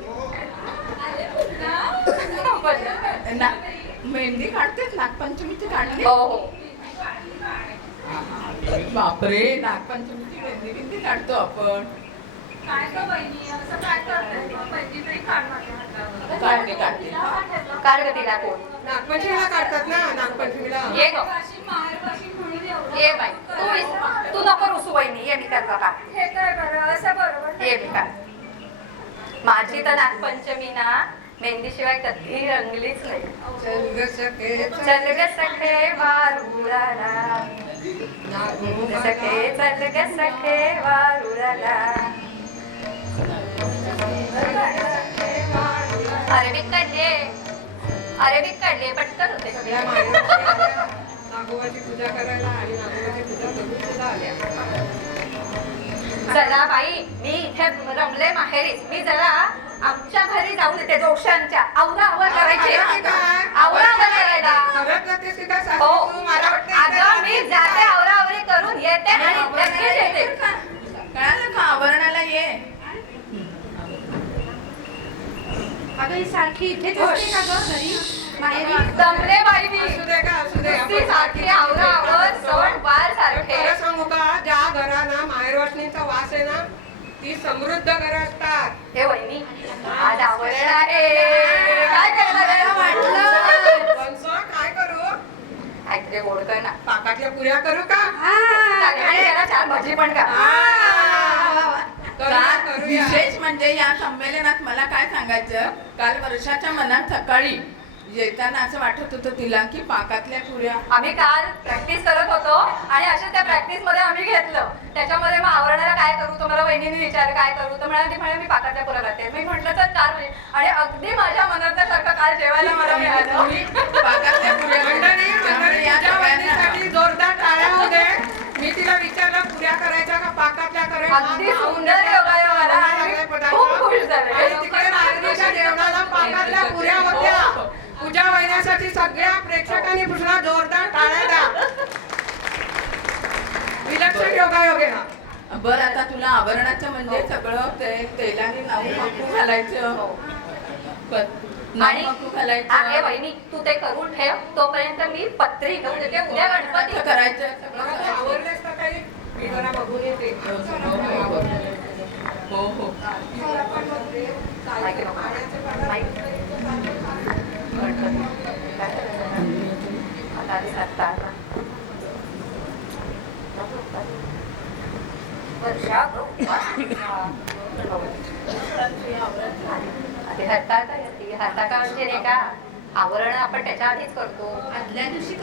ना मेहंदी काढतेच, नागपंचमीची काढली. हो हो, बापरे, नागपंचमीची मेहंदी बिंदी काढतो आपण. काढते काढते. काढ गं तिला कोण. नागपंचमीला काढतात ना, नागपंचमीला. ये गं. ये बाई, तू नको रुसू वहिनी, ये मी करतो का. ये मी काढ. माझी तर नागपंचमी ना मेहंदीशिवाय कधी रंगलीच नाही. चल ग सखे, चल ग सखे वारुळाला, सखे चल ग सखे वारुळाला. अरेबिक काढले पटकन होते. सगळ्या माहेरी आल्या, नागोबाची पूजा करायला आणि नागोबाची पूजा करून सुद्धा आल्या. चला बाई, मी इथे रमले माहेरीच. मी जरा आमच्या घरी जाऊन येते जोशांच्या आवरावर करायची खरं काय? आवरावर करायला खरंच जातेस की काय सासू? हो मला वाटतं इथे अगं मी राहतेस जाते का? आवरावरी करून येते आणि लगेच येते कळालं का आवरणाला ये अगं ही सारखी इथेच असते का गं घरी माहेरी जमले बाई मी असू दे का असू दे नुसती सारखी आवरावर सण वार सारखे खरं सांगू का ज्या घराना माहेरवासणीचा वास आहे ना ती समृद्ध घरं असतात. हे वहिनी आज आवरण आहे काय करणार आहे वंशा, काय करू? काहीतरी गोड कर ना पाकातल्या पुऱ्या करू का? चालेल. आणि जरा चार भजी पण का करूया, का करूया. विशेष म्हणजे या संमेलनात मला काय सांगायचं, काल वर्षाच्या मनात सकाळी येताना असं वाटत होतं तिला की पाकातल्या पुऱ्या आम्ही काल प्रॅक्टिस करत होतो आणि अशा त्या प्रॅक्टिस मध्ये आम्ही घेतलं त्याच्यामध्ये मग आवरणाला काय करू तर मला वहिनीने विचारलं काय करू तर म्हणाले मी पाकातल्या पुऱ्या करते मी म्हटलं तर 4 म्हणजे आणि अगदी माझ्या मनातल्यासारखं काल जेवायला मला मिळालं पाकातल्या पुऱ्या मंडळी, त्यामुळे या तुझ्या सगळ्यांना वहिनीसाठी जोरदार टाळ्या होऊ दे. मी तिला विचारलं पुऱ्या करायच्या का पाकातल्या करायच्या? अगदी सुंदर योगायोग आला आणि मी खूप खुश झाले. आणि तिकडे नागरीच्या जेवणाला पाकातल्या पुऱ्या होत्या. पूजा वहिन्यासाठी सगळ्या प्रेक्षकांनी पुन्हा जोरदार टाळ्या द्या. विलक्षण योगायोग आहे हा. बरं आता तुला आवरणाचं म्हणजे सगळं ते तेलाने नाऊ मकू घालायचं आणि मकू हे घालायचं वहिनी तू ते करून ठेव तोपर्यंत मी पत्री घेऊन येते उद्या गणपती असं करायचं मला सगळं ते करायचं. आवडलेच का काही? मी जरा बघून येते. हो हो वर्षा हरताळका म्हणजे नाही का आवरण आपण त्याच्या आधीच करतो आदल्या दिवशी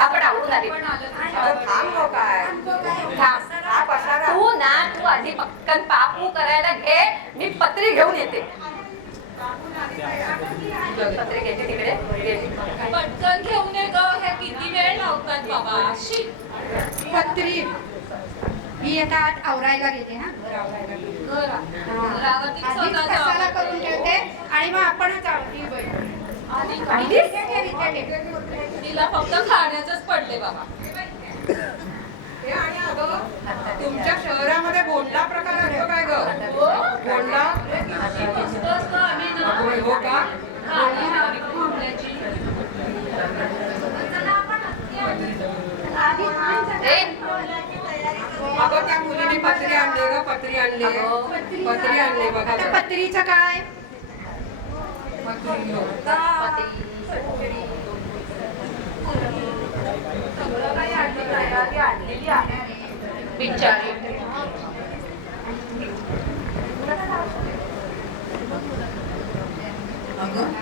आपण आवडून आली थांब हो काय? हा पसारा. तू आधी पटकन पापू करायला घे मी पत्री घेऊन येते पत्री घेते तिकडे पटकन घेऊन ये ग हे किती वेळ लावतात बाबा शी पत्री मी आता आत आवरायला गेले हा घरावरती आधीच स्वतःचं कसाला आवडतं. करून ठेवते आणि मग आपणच आवडतील बाई आधी आणि इथे ठेव. तिला फक्त खाण्याचंच पडले बाबा हे आणि अगं, तुमच्या शहरामध्ये बोंडला प्रकार असतो काय ग? बोंडला? हो का? अगं त्या मुलीने पत्री आणली ग, पत्री आणली. पत्री आणली बघा. आता पत्रीचं काय पत्री हो. सगळं काही आणलेली आहे बिचारी अगं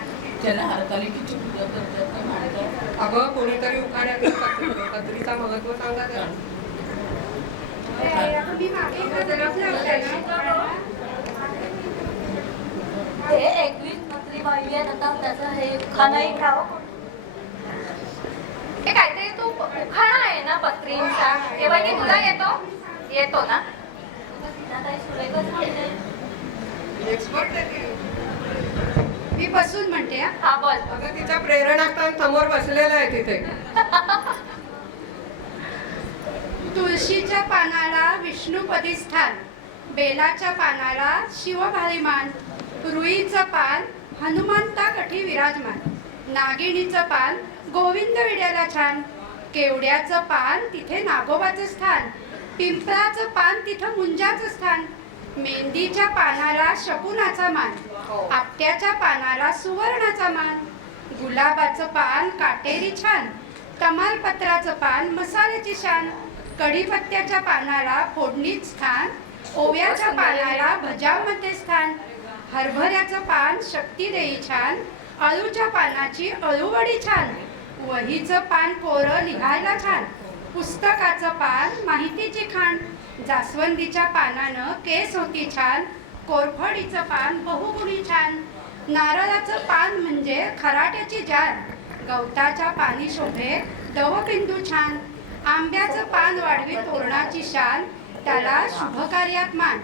त्याला हरतालिकेची पूजा करतात ना मांडतात. अगं कोणीतरी उखाण्यात पत्रीचा महत्व सांगा जरा. मी मागे हे 21 पत्री वाहिली आहे आता त्याचं हे खानाही खावं हे काहीतरी तू उखाणा आहे ना पत्रींचा हे बाई तुला येतो ना काही सुरेखच म्हणते एक्सपर्ट आहे ती. मी बसून म्हणते हा हा बोल अगं तिच्या प्रेरणास्थान समोर बसलेलं आहे तिथे. तुळशीच्या पानाला विष्णुपदी स्थान बेलाच्या पानाला शिवभारीमान रुईचं पान हनुमंता कठी विराजमान नागिणीचं पान गोविंद विड्याला छान केवड्याचं पान तिथे नागोबाचं स्थान पिंपळाचं पान तिथं मुंजाचं स्थान मेहंदीच्या पानाला शकुनाचा मान आपट्याच्या पानाला सुवर्णाचा मान गुलाबाचं पान काटेरी छान तमालपत्राचं पान मसाल्याची शान कढीपत्त्याच्या पानाला फोडणीत स्थान ओव्याच्या पानाला भजामध्ये स्थान हरभऱ्याचं पान शक्ती देई छान अळूच्या पानाची अळूवडी छान वहीचं पान कोरं लिहायला छान पुस्तकाचं पान माहितीची खाण जास्वंदीच्या पानानं केस होती छान कोरफडीचं पान बहुगुणी छान नारळाचं पान म्हणजे खराट्याची जान गवताच्या पाणी शोभे दवबिंदू छान आंब्याचं पान वाढवी तोरणाची शान, त्याला शुभ कार्यात मान.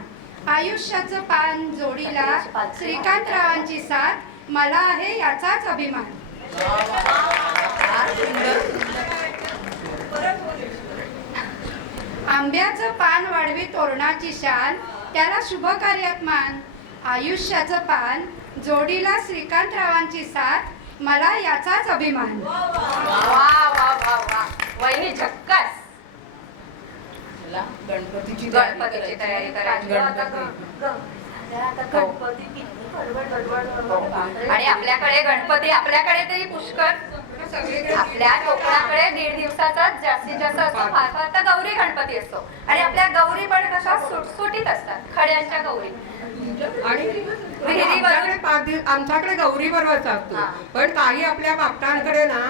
आयुष्याचं पान जोडीला श्रीकांतरावांची साथ, मला आहे याचाच अभिमान. फार सुंदर. आंब्याचं पान वाढवी तोरणाची शान, त्याला शुभ कार्यात मान. आयुष्याचं पान जोडीला श्रीकांतरावांची साथ, मला याचाच अभिमान. वा वा वा वा, वहिनी झक्कास. चला, गणपतीची गणपतीची तयारी करायची. आणि आपल्याकडे गणपती, आपल्याकडे तरी पुष्कळ. आपल्या कोकणाकडे 1.5 दिवसाचा जास्तीत जास्त असतो, फार फार तर गौरी गणपती असतो. आणि आपल्या गौरी पण कशा सुटसुटीत असतात, खड्यांच्या गौरी. आणि विहिरीवरून आमच्याकडे गौरी बरोबर असतो. हा. पण काही आपल्या बापटांकडे ना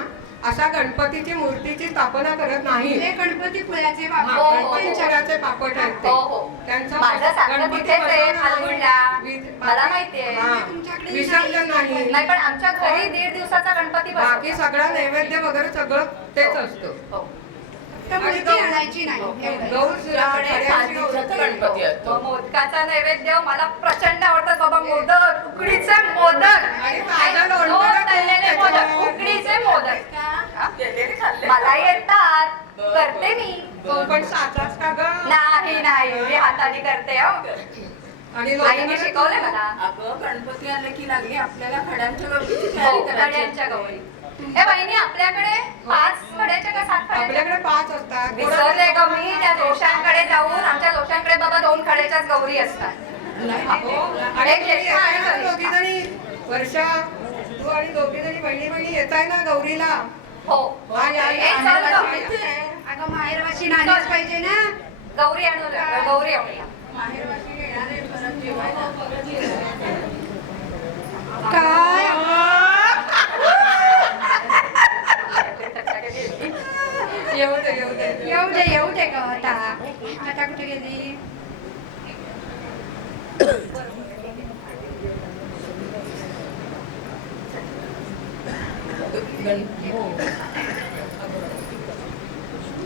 असा गणपतीची मूर्तीची स्थापना करत नाही. हे गणपती फुलाचे हा, बाबा. हो, गणपती फुलाचे पापड आहेत ते. हो, हो. त्यांचा माझं साखर गणपती तिथेच आहे, बनवणं फाल्गुनला. वि- मला माहितीये. हा. तुमच्याकडे विसर्जन नाही. नाही, पण आमच्या घरी 1.5 दिवसाचा गणपती बाकी बसवतात. सगळं नैवेद्य वगैरे सगळं तेच असतं. हो. तर मूर्ती आणायची नाही एवढं. गौर तुमच्याकडे 5 दिवसाचा गणपती असतो. मग मोदकाचा नैवेद्य मला प्रचंड आवडतात बाबा. मोदक, उकडीचे मोदक. आणि ताजं लोणचं हो, टाकून तळलेले मोदक, त्याच्यावर. उकडीचे मोदक. हा? केलेले खाल्ले. मला येतात, करते मी. तो पण साचाच का ग? नाही नाही, मी हाताने करते हो. आणि आईने लोकांना- शिकवलंय मला. अगं गणपती आले की लागली आपल्याला खड्यांच्या गौरीची हो, तयारी करायची. खड्यांच्या गौरी. हे बहिणी, आपल्याकडे 5 खड्याच्या का 7 खड्याच्या? आपल्याकडे 5 असतात. विसरले का मी त्या दोषांकडे जाऊन? आमच्या दोषांकडे बाबा 2 खड्याच्याच गौरी असतात. नाही, आणि एक तुम्ही एकटा येताय आणि ना घरी. दोघीजणी, वर्षा तू आणि दोघीजणी बहिणी येताय ना गौरीला. हो. हा, या, हे या. चल गं. अगं माहेरवाशी नाणीच पाहिजे ना. गौरी आणू द्या, गौरी आणूया. माहेरवाशी येणार आहे परत जेवायला. काय येऊ दे येऊ दे. येऊ दे ग आता. आता कुठे गेली?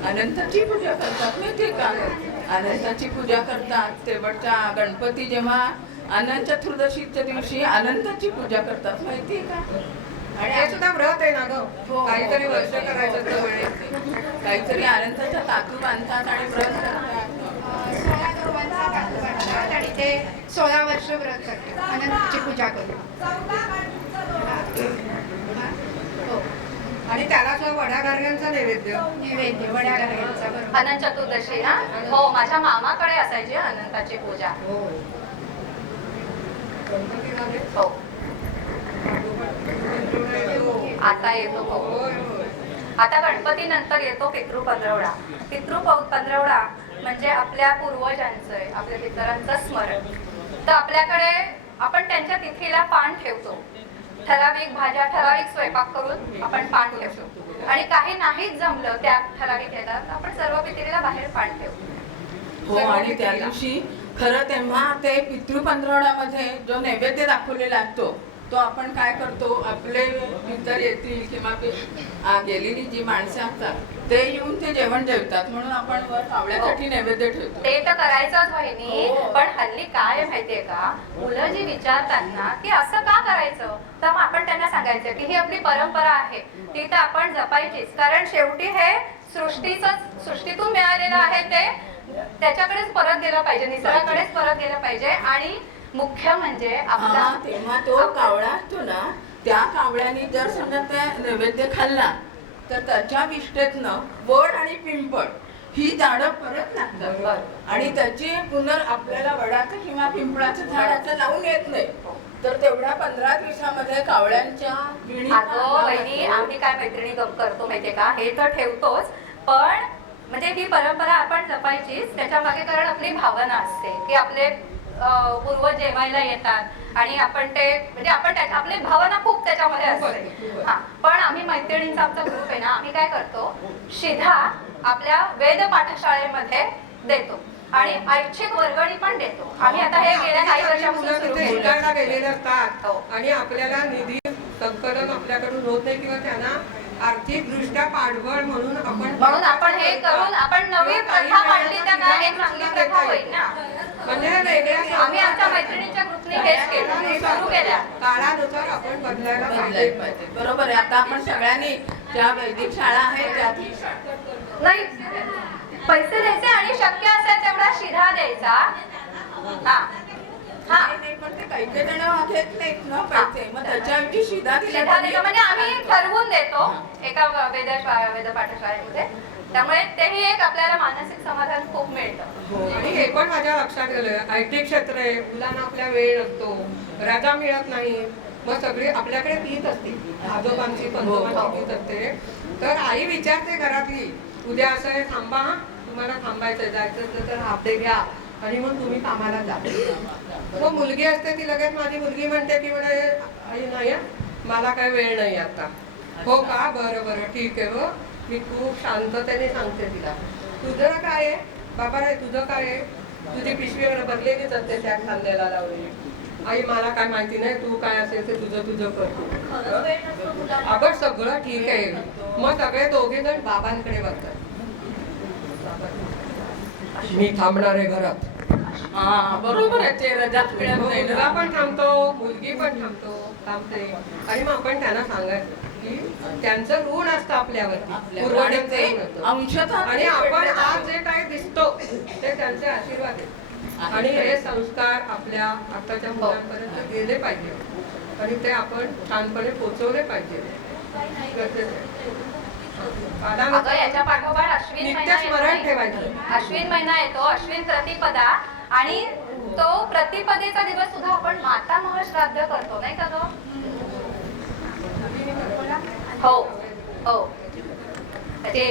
अनंताची पूजा करतात माहितीये का? अनंताची पूजा करतात. शेवटच्या गणपती जेव्हा अनंत चतुर्दशीच्या दिवशी अनंताची पूजा करतात माहितीये का? आणि हे सुद्धा व्रत आहे ना ग. हो, काहीतरी हो, वर्ष हो, करायचं हो, तर हो. वेळेत. काहीतरी अनंताच्या तातू बांधतात आणि व्रत करतात. 16 दुर्वांचा काकू बांधतात आणि ते 16 वर्ष व्रत करतात. अनंताची पूजा करून. हो. आणि त्याला सुद्धा वड्या गारव्यांचा नैवेद्य. नैवेद्य वड्या घालायचा बरोबर. अनंत चतुर्दशी ना? हो, माझ्या मामाकडे असायची अनंताची पूजा. हो. गणपती झाले? हो, आता येतो. हो. होय, होय. आता गणपती नंतर येतो पितृ पंधरवडा. पितृ पंधरवडा म्हणजे आपल्या पूर्वजांचं आहे, आपल्या पितरांचं स्मरण. तर आपल्याकडे आपण त्यांच्या तिथीला पान ठेवतो. ठराविक भाज्या, ठराविक स्वयंपाक करून आपण पान ठेवतो. आणि काही नाहीच जमलं त्या ठराविक येतात, आपण सर्व पितरीला बाहेर पान ठेवतो. हो, आणि त्या दिवशी खरं तेव्हा ते पितृ पंधरवड्यामध्ये जो नैवेद्य दाखवलेला असतो तो आपण काय करतो, आपले पितर येतील किंवा गेलेली जी माणसं असतात ते येऊन ते जेवण जेवतात म्हणून आपण वर कावळ्यासाठी नैवेद्य ठेवतो. ते तर करायचंच वहिनी. हो. पण हल्ली काय आहे माहितीये का, मुलं जी विचारतात ना की असं का करायचं, तर मग आपण त्यांना सांगायचं की ही आपली परंपरा आहे, ती तर आपण जपायचीच. कारण शेवटी हे सृष्टीतून मिळालेलं आहे, ते त्याच्याकडेच परत गेलं पाहिजे, निसर्गाकडेच परत गेलं पाहिजे. आणि मुख्य म्हणजे आपला हा, तेव्हा तो कावळा असतो ना, त्या कावळ्याने जर समजा त्या नैवेद्य खाल्ला तर त्याच्या विष्ठेतनं वड आणि पिंपळ ही झाडं परत लागतात आणि त्याची आपल्याला वडाचं किंवा पिंपळाचं झाडाचं लावून येत नाही. तर तेवढ्या 15 दिवसामध्ये कावळ्यांच्या अगं वहिनी, आम्ही काय मैत्रिणी करतो माहितीये का, हे तर ठेवतोच, पण म्हणजे ही परंपरा आपण जपायचीच. त्याच्या मागे कारण आपली भावना असते की आपले पूर्वज जेवायला येतात आणि आपण ते म्हणजे आपण आपली भावना खूप त्याच्यामध्ये असते. हा, पण आम्ही मैत्रिणींचा आमचा ग्रुप आहे ना, आम्ही काय करतो, शिधा आपल्या वेद पाठशाळेमध्ये देतो आणि ऐच्छिक वर्गणी पण देतो. आम्ही आता हे गेल्या काही वर्षापासून सुरू तिथे केलं. शिकायला गेलेले असतात हो. आणि आपल्याला निधी संकलन आपल्याकडून होत नाही किंवा त्यांना आर्थिकदृष्ट्या पाठबळ म्हणून आपण हे करून आपण नवी प्रथा मांडली तर काय एक चांगली प्रथा होईल ना. म्हणजे वेगळ्या आम्ही आमच्या मैत्रिणींच्या ग्रुपने हेच केलं, सुरू केल्या. काळानुसार आपण बदलायला बदलायला पाहिजे. पाहिजे. बरोबर आहे. आता आपण सगळ्यांनी ज्या वैदिक शाळा आहेत त्यात ही नाही, पैसे द्यायचे आणि शक्य असेल तेवढा शिधा द्यायचा. हा हा, नाही, पण ते काही काही जण घेत नाहीत ना पैसे, मग त्याच्याऐवजी शिधा दिला शिधा देतो म्हणजे आम्ही ठरवून देतो एका वेद पाठशाळेमध्ये. त्यामुळे तेही एक आपल्याला मानसिक समाधान खूप मिळतं. आणि हे पण माझ्या लक्षात गेलं, IT क्षेत्र आहे, मुलांना आपल्या वेळ नसतो, रजा मिळत नाही, मग सगळी आपल्याकडे तीच असते, आजोबांची पंजोबांची तीच असते. तर आई विचारते घरातली, उद्या असं आहे, थांबा हा, तुम्हाला थांबायचं जायचं असलं तर हाफ डे घ्या आणि मग तुम्ही कामाला जा. मग मुलगी असते ती लगेच, माझी मुलगी म्हणते की म्हणे आई नाही मला काय वेळ नाही आता. हो का, बरं बरं ठीक आहे. हो, मी खूप शांततेने सांगते तिला, तुझं काय आहे बाबा रे, तुझं काय आहे, तुझी पिशवी बदलेलीच असते त्या खांद्याला लावली. आई मला काय माहिती नाही, तू काय असेल ते तुझं तुझं कर. अगं सगळं ठीक आहे. मग सगळे दोघे जण बाबांकडे बघतात. मी थांबणार आहे घरात. हा बरोबर आहे. ते रजाच मिळत नाही मुलगा ना. पण थांबतो, मुलगी पण थांबते. आणि मग आपण त्यांना सांगायचं की त्यांचं ऋण असतं आपल्यावरती, पूर्वजांचं ऋण असतं. अंशतः आणि आपण आज जे काही दिसतो ते त्यांचे आशीर्वाद आहेत. आणि हे संस्कार आपल्या आताच्या मुलांपर्यंत गेले पाहिजे आणि ते आपण छानपणे पोचवले पाहिजे. अगं याच्या पाठोपाठ अश्विन महिना नित्य स्मरण येतो. ठेवायचं. अश्विन महिना येतो, अश्विन प्रतिपदा, आणि तो प्रतिपदेचा दिवस सुद्धा आपण मातामह श्राद्ध करतो नाही का गं? हो हो. ते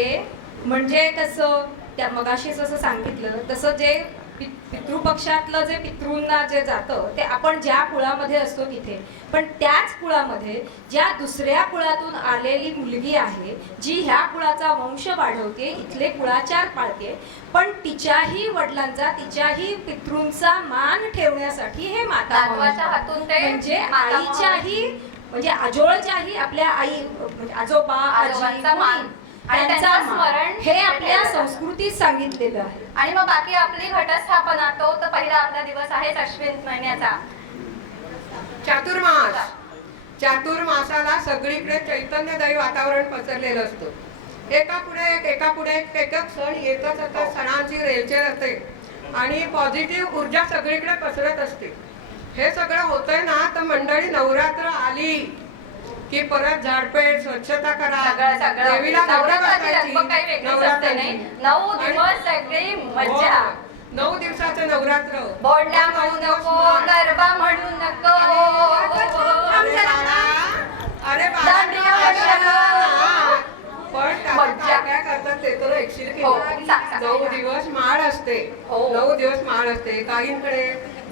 म्हणजे कसं, त्या मगाशीच असं सांगितलं तसं जे पितृपक्षातलं जे पितृंना जे जातं ते आपण ज्या कुळामध्ये असतो तिथे, पण त्याच कुळामध्ये ज्या दुसऱ्या कुळातून आलेली मुलगी आहे जी ह्या कुळाचा वंश वाढवते, इथले कुळाचार पाळते, पण तिच्याही वडिलांचा, तिच्याही पितृंचा मान ठेवण्यासाठी हे माता नातवाच्या हातून ते म्हणजे मातामह- आईच्याही, म्हणजे आजोळच्याही आपल्या आई, म्हणजे आजोबा आजोबांचा आजी, मान आणि त्यांचा त्यांचं मान, स्मरण हे आपल्या ठेवायचं. संस्कृतीत सांगितलेलं आहे. आणि मग बाकी आपली घटस्थापना, तो तर पहिला आपला दिवस आहेच अश्विन महिन्याचा. चातुर्मास, चातुर्मासाला सगळीकडे चैतन्यदायी वातावरण पसरलेलं असतं. एका पुढे एक सण येतच असतात, सणांची रेलचेल असते आणि पॉझिटिव्ह ऊर्जा सगळीकडे पसरत असते. हे सगळं होतंय ना, तर मंडळी नवरात्र आली की परत झाडपेट, स्वच्छता करा, सगळं देवीला घट नवरात्राची बसवायची. लगबग काही वेगळीच असते नाही. 9 दिवस सगळी मज्जा. हो, 9 दिवसाचं नवरात्र. बोडल्या म्हणू नको, गरबा म्हणू नको, अरे दांडिया म्हणू. पण मज्जा. काय करतात ते तर ऐकशील हो, की सांग. 9 दिवस माळ असते. हो. 9 दिवस माळ असते. काहींकडे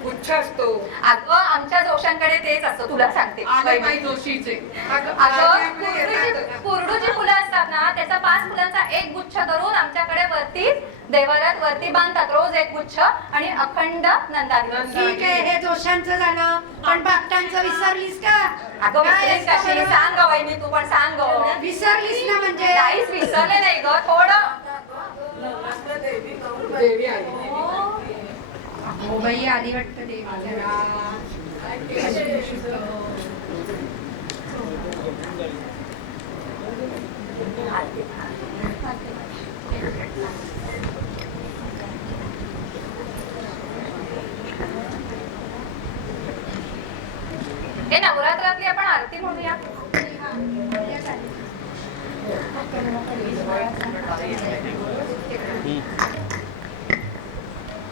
गुच्छ असतो. अगं आमच्या जोशांकडे तेच असतं, तुला सांगते. आलेबाई जोशीचे अगं कुरडूची फुलं असतात ना, त्याचा 5 फुलांचा एक गुच्छ करून आमच्याकडे वरती देवालयात वरती बांधतात रोज एक गुच्छ, आणि अखंड नंदादिवस. ठीक आहे, हे जोशांचं झालं, पण बापटांचं विसरलीस का? अगं काय विसरेल कशी? सगळं? सांग गं वहिनी, तू पण सांग गं. विसरलीस ना म्हणजे? काहीच विसरले नाही ग, थोडं. देवी आली. हो बाई, आली वाटतं देवी. हे नवरात्रातली आपण आरती म्हणूया.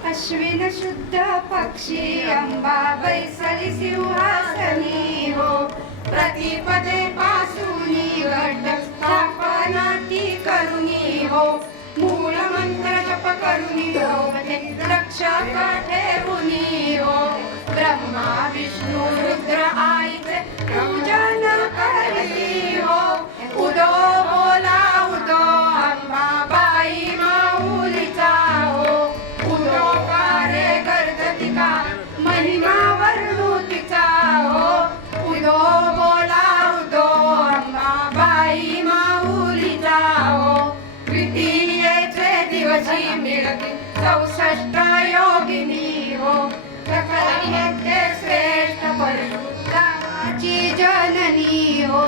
अश्विन शुद्ध पक्षी अंबा बैसली सिंहासनी हो, प्रतिपदे पासूनी घट स्थापना ती करुणी हो, मूळ मंत्र जप करुणी हो, रक्षक ठेवुनी हो, ब्रह्मा विष्णू रुद्र आईचे पूजन करती हो, उदो बोला उदो अंबाबाई माऊलीचा हो, उदो कार्य कर्ततिका महिमा वर्णुतीचा हो, उदो बोला उदो अंबाबाई माऊलीचा 64 योगिनी हो सकलमध्ये श्रेष्ठ परशुरामाची जननी हो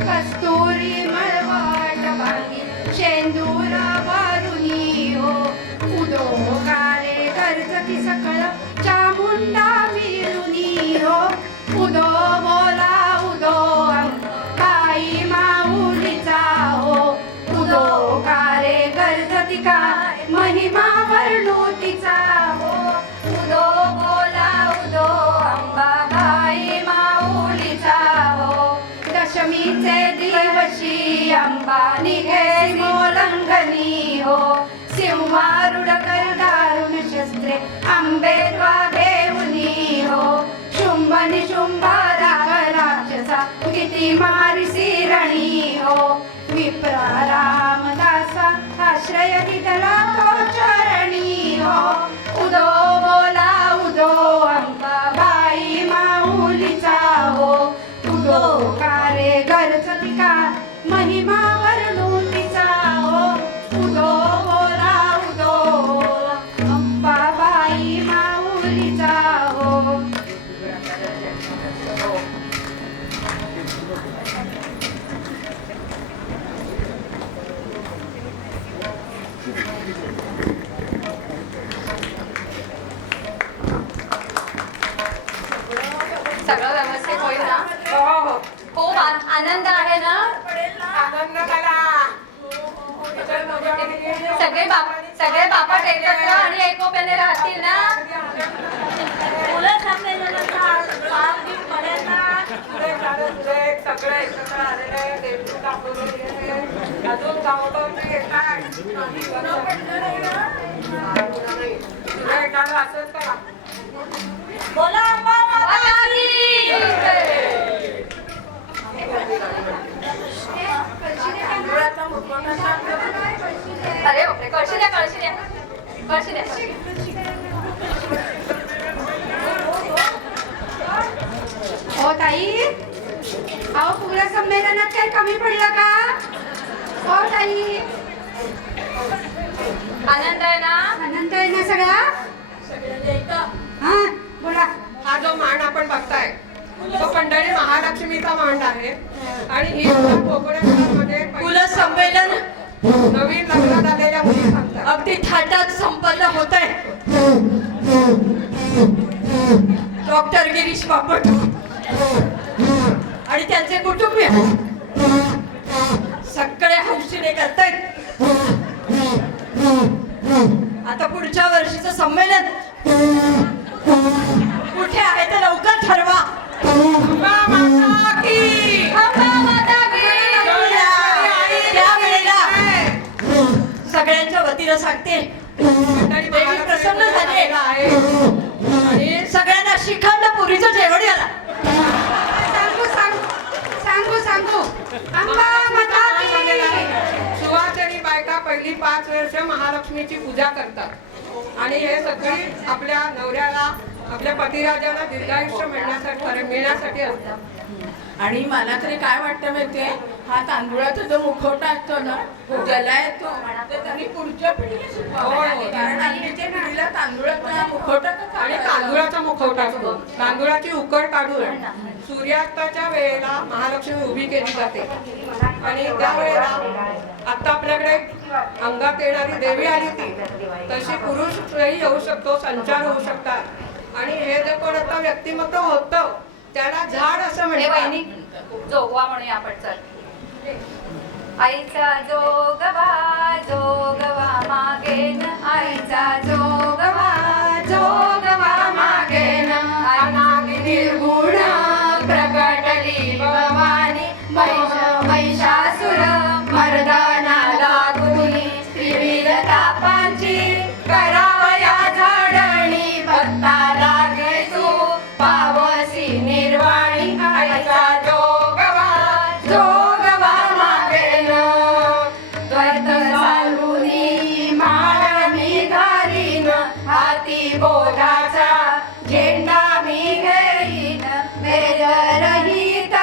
कस्तुरी मळवट भागी शेंदूर वारुणी हो उदो कारे कर्जती सकळ चामुंडा मिळुनी हो उदो बोला उदो बाई माऊलीचा हो उदो कारे कर्जती का महिमा वर्णुतीचा हो उदो बोला उदो अंबाबाई माऊलीचा हो दशमीचे दिवशी अंबा निघे मोलंगनी हो सिंहारूढ दारुण शस्त्रे आंबे घेऊनी हो शुंभ निशुंभ राक्षसा किती मारिसी रणी हो विप्र रामदासा आश्रय दिला तो चरणी हो उदो बोला उदो अंबाबाई माऊलीचा हो उदो कारे गरजती का महिमा वर्णुतीचा हो उदो बोला उदो अंबाबाई माऊलीचा हो सगळं व्यवस्थित होईल ना? हो हो खूप आनंद आहे ना? आनंद झाला. सगळे बापट एकत्र आणि एकोप्याने राहतील ना? मुलं संमेलनाचा पाच दिवस पडेल सगळे एकत्र आलेले देवदूत दाखवलेले अजून गावोगावचे येतात. तुला एखादं असंच करा. बोला अंबा माता की. अरे बापरे, कळशी द्या कळशी द्या कळशी द्या. हो ताई अहो पूर्ण संमेलनात काही कमी पडलं का हो ताई आनंद आहे ना? आनंद आहे ना सगळा हा बोला हा जो मान आपण बघताय तो पंढरी महालक्ष्मीचा मान आहे आणि ही कोकणामध्ये कुल संमेलन नवीन लग्नात आलेल्या मुली सांगतात. अगदी थाटात संपन्न होत आहे. डॉक्टर गिरीश बापट आणि त्यांचे कुटुंबीय सगळे हौशीने करतायत. आता पुढच्या वर्षीचं संमेलन कुठे आहे ते लवकर ठरवा. अंबा माता की. अंबा माता की. त्यावेळेला सगळ्यांच्या वतीनं सांगते पंढरी देवी प्रसन्न झाली आहे. आणि सगळ्यांना श्रीखंड पुरीचं जेवण याला. सांगू सांगू सांगू सांगू अंबा माता की. सुवासिनी बायका पहिली 5 वर्ष महालक्ष्मीची पूजा करतात आणि हे सगळी आपल्या नवऱ्याला आपल्या पतिराजाला दीर्घायुष्य मिळण्यासाठी असतात. आणि मला तरी काय वाटतं माहितीये, हा तांदूळाचा जो मुखवटा असतो ना ज्याला येतो ते त्यांनी पुढच्या पिढीला शिकवावे. कारण हल्लीच्या पिढीला तांदूळाचा मुखवटा आणि तांदूळाचा मुखवटा असतो. तांदूळाची उकड काढून सूर्यास्ताच्या वेळेला महालक्ष्मी उभी केली जाते आणि त्यावेळेला आता आपल्याकडे अंगात येणारी देवी आली ती तशी पुरुषही येऊ शकतो, संचार होऊ शकतात. आणि हे जे कोण आता व्यक्तिमत्व होतं त्याला झाड असं हे वहिनी म्हणतात. जोगवा म्हणूया आपण. चल आईचा जोगवा मागेन आईचा जोगवा मागेन अनादि निर्गुण प्रकटली भवानी महिषासुर मर्दना लागुनी त्रिविध तापांची करावया झाडणी भक्ता लागे तू पावसी निर्वाणी आईचा जोगवा मागेन द्वैत सालुनी माळ मी घालीन हाती बोधाचा झेंडा मी घेईन वेद रहित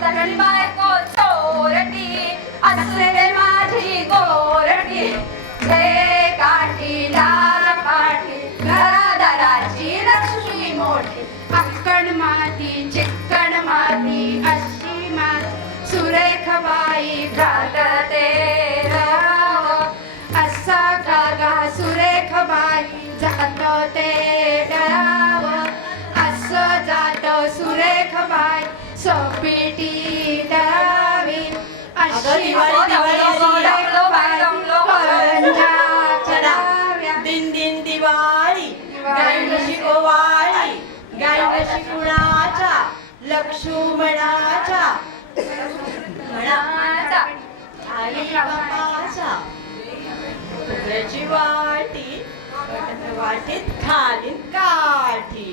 तगडी बायको चोरटी असले माझी गोरटी हे काठीला काठी घरादाराची लक्ष्मी मोठी अक्कड माती चिक्कड माती अशी माती सुरेख बाई घालते घालते असा धागा सुरेख बाई जातो ते डराव असं जात सुरेख बाई सोपीटी डरावी अगं, दिवाळी जमलो, करंजा चला कराव्या. दिन दिन दिवाळी गाय कशी ओवाळी गाय कशी कुणाच्या लक्ष्मणाच्या म्हणा आई बापाच्या कुत्र्याची वाटी वाटीत खालीन काठी.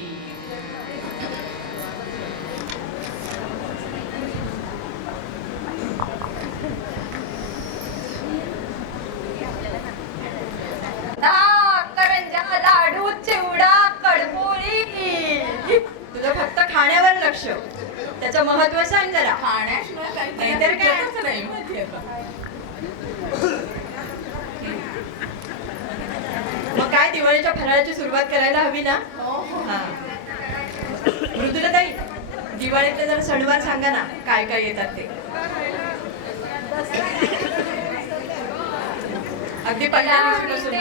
करंजा लाडू चिवडा कडपोळी तुझं फक्त खाण्यावर लक्ष, त्याचं महत्व सांग जरा. खाण्याशिवाय काही नाहीतर काय? जगतच नाही माहितीये का? मग काय दिवाळीच्या फराळाची सुरुवात करायला हवी ना. हा. मृदुलाताई, दिवाळीतले जरा सणवार सांगा ना, काय काय येतात ते. अगदी पहिल्या दिवशीपासून.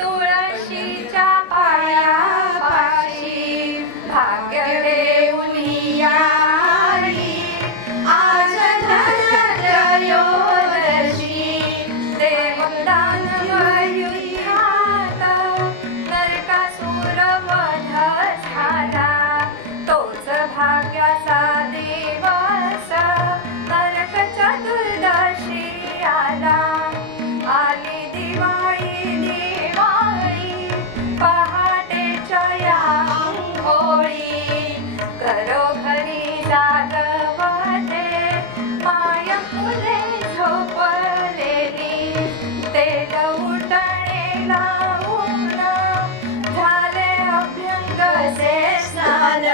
तुळशीच्या पायापाशी भाग्य देऊन यारी आज त्रयोदशी देवदान वयुहात नरकासुर वध झाला तोच भाग्याचा दिवस नरक चतुर्दशी आला आली दिवाळी दिवाळी पहाटेच्या या अंघोळी घरोघरी जागवते माय फुले झोपलेली तेल उठणे लावून झाले अभ्यंगचे स्नान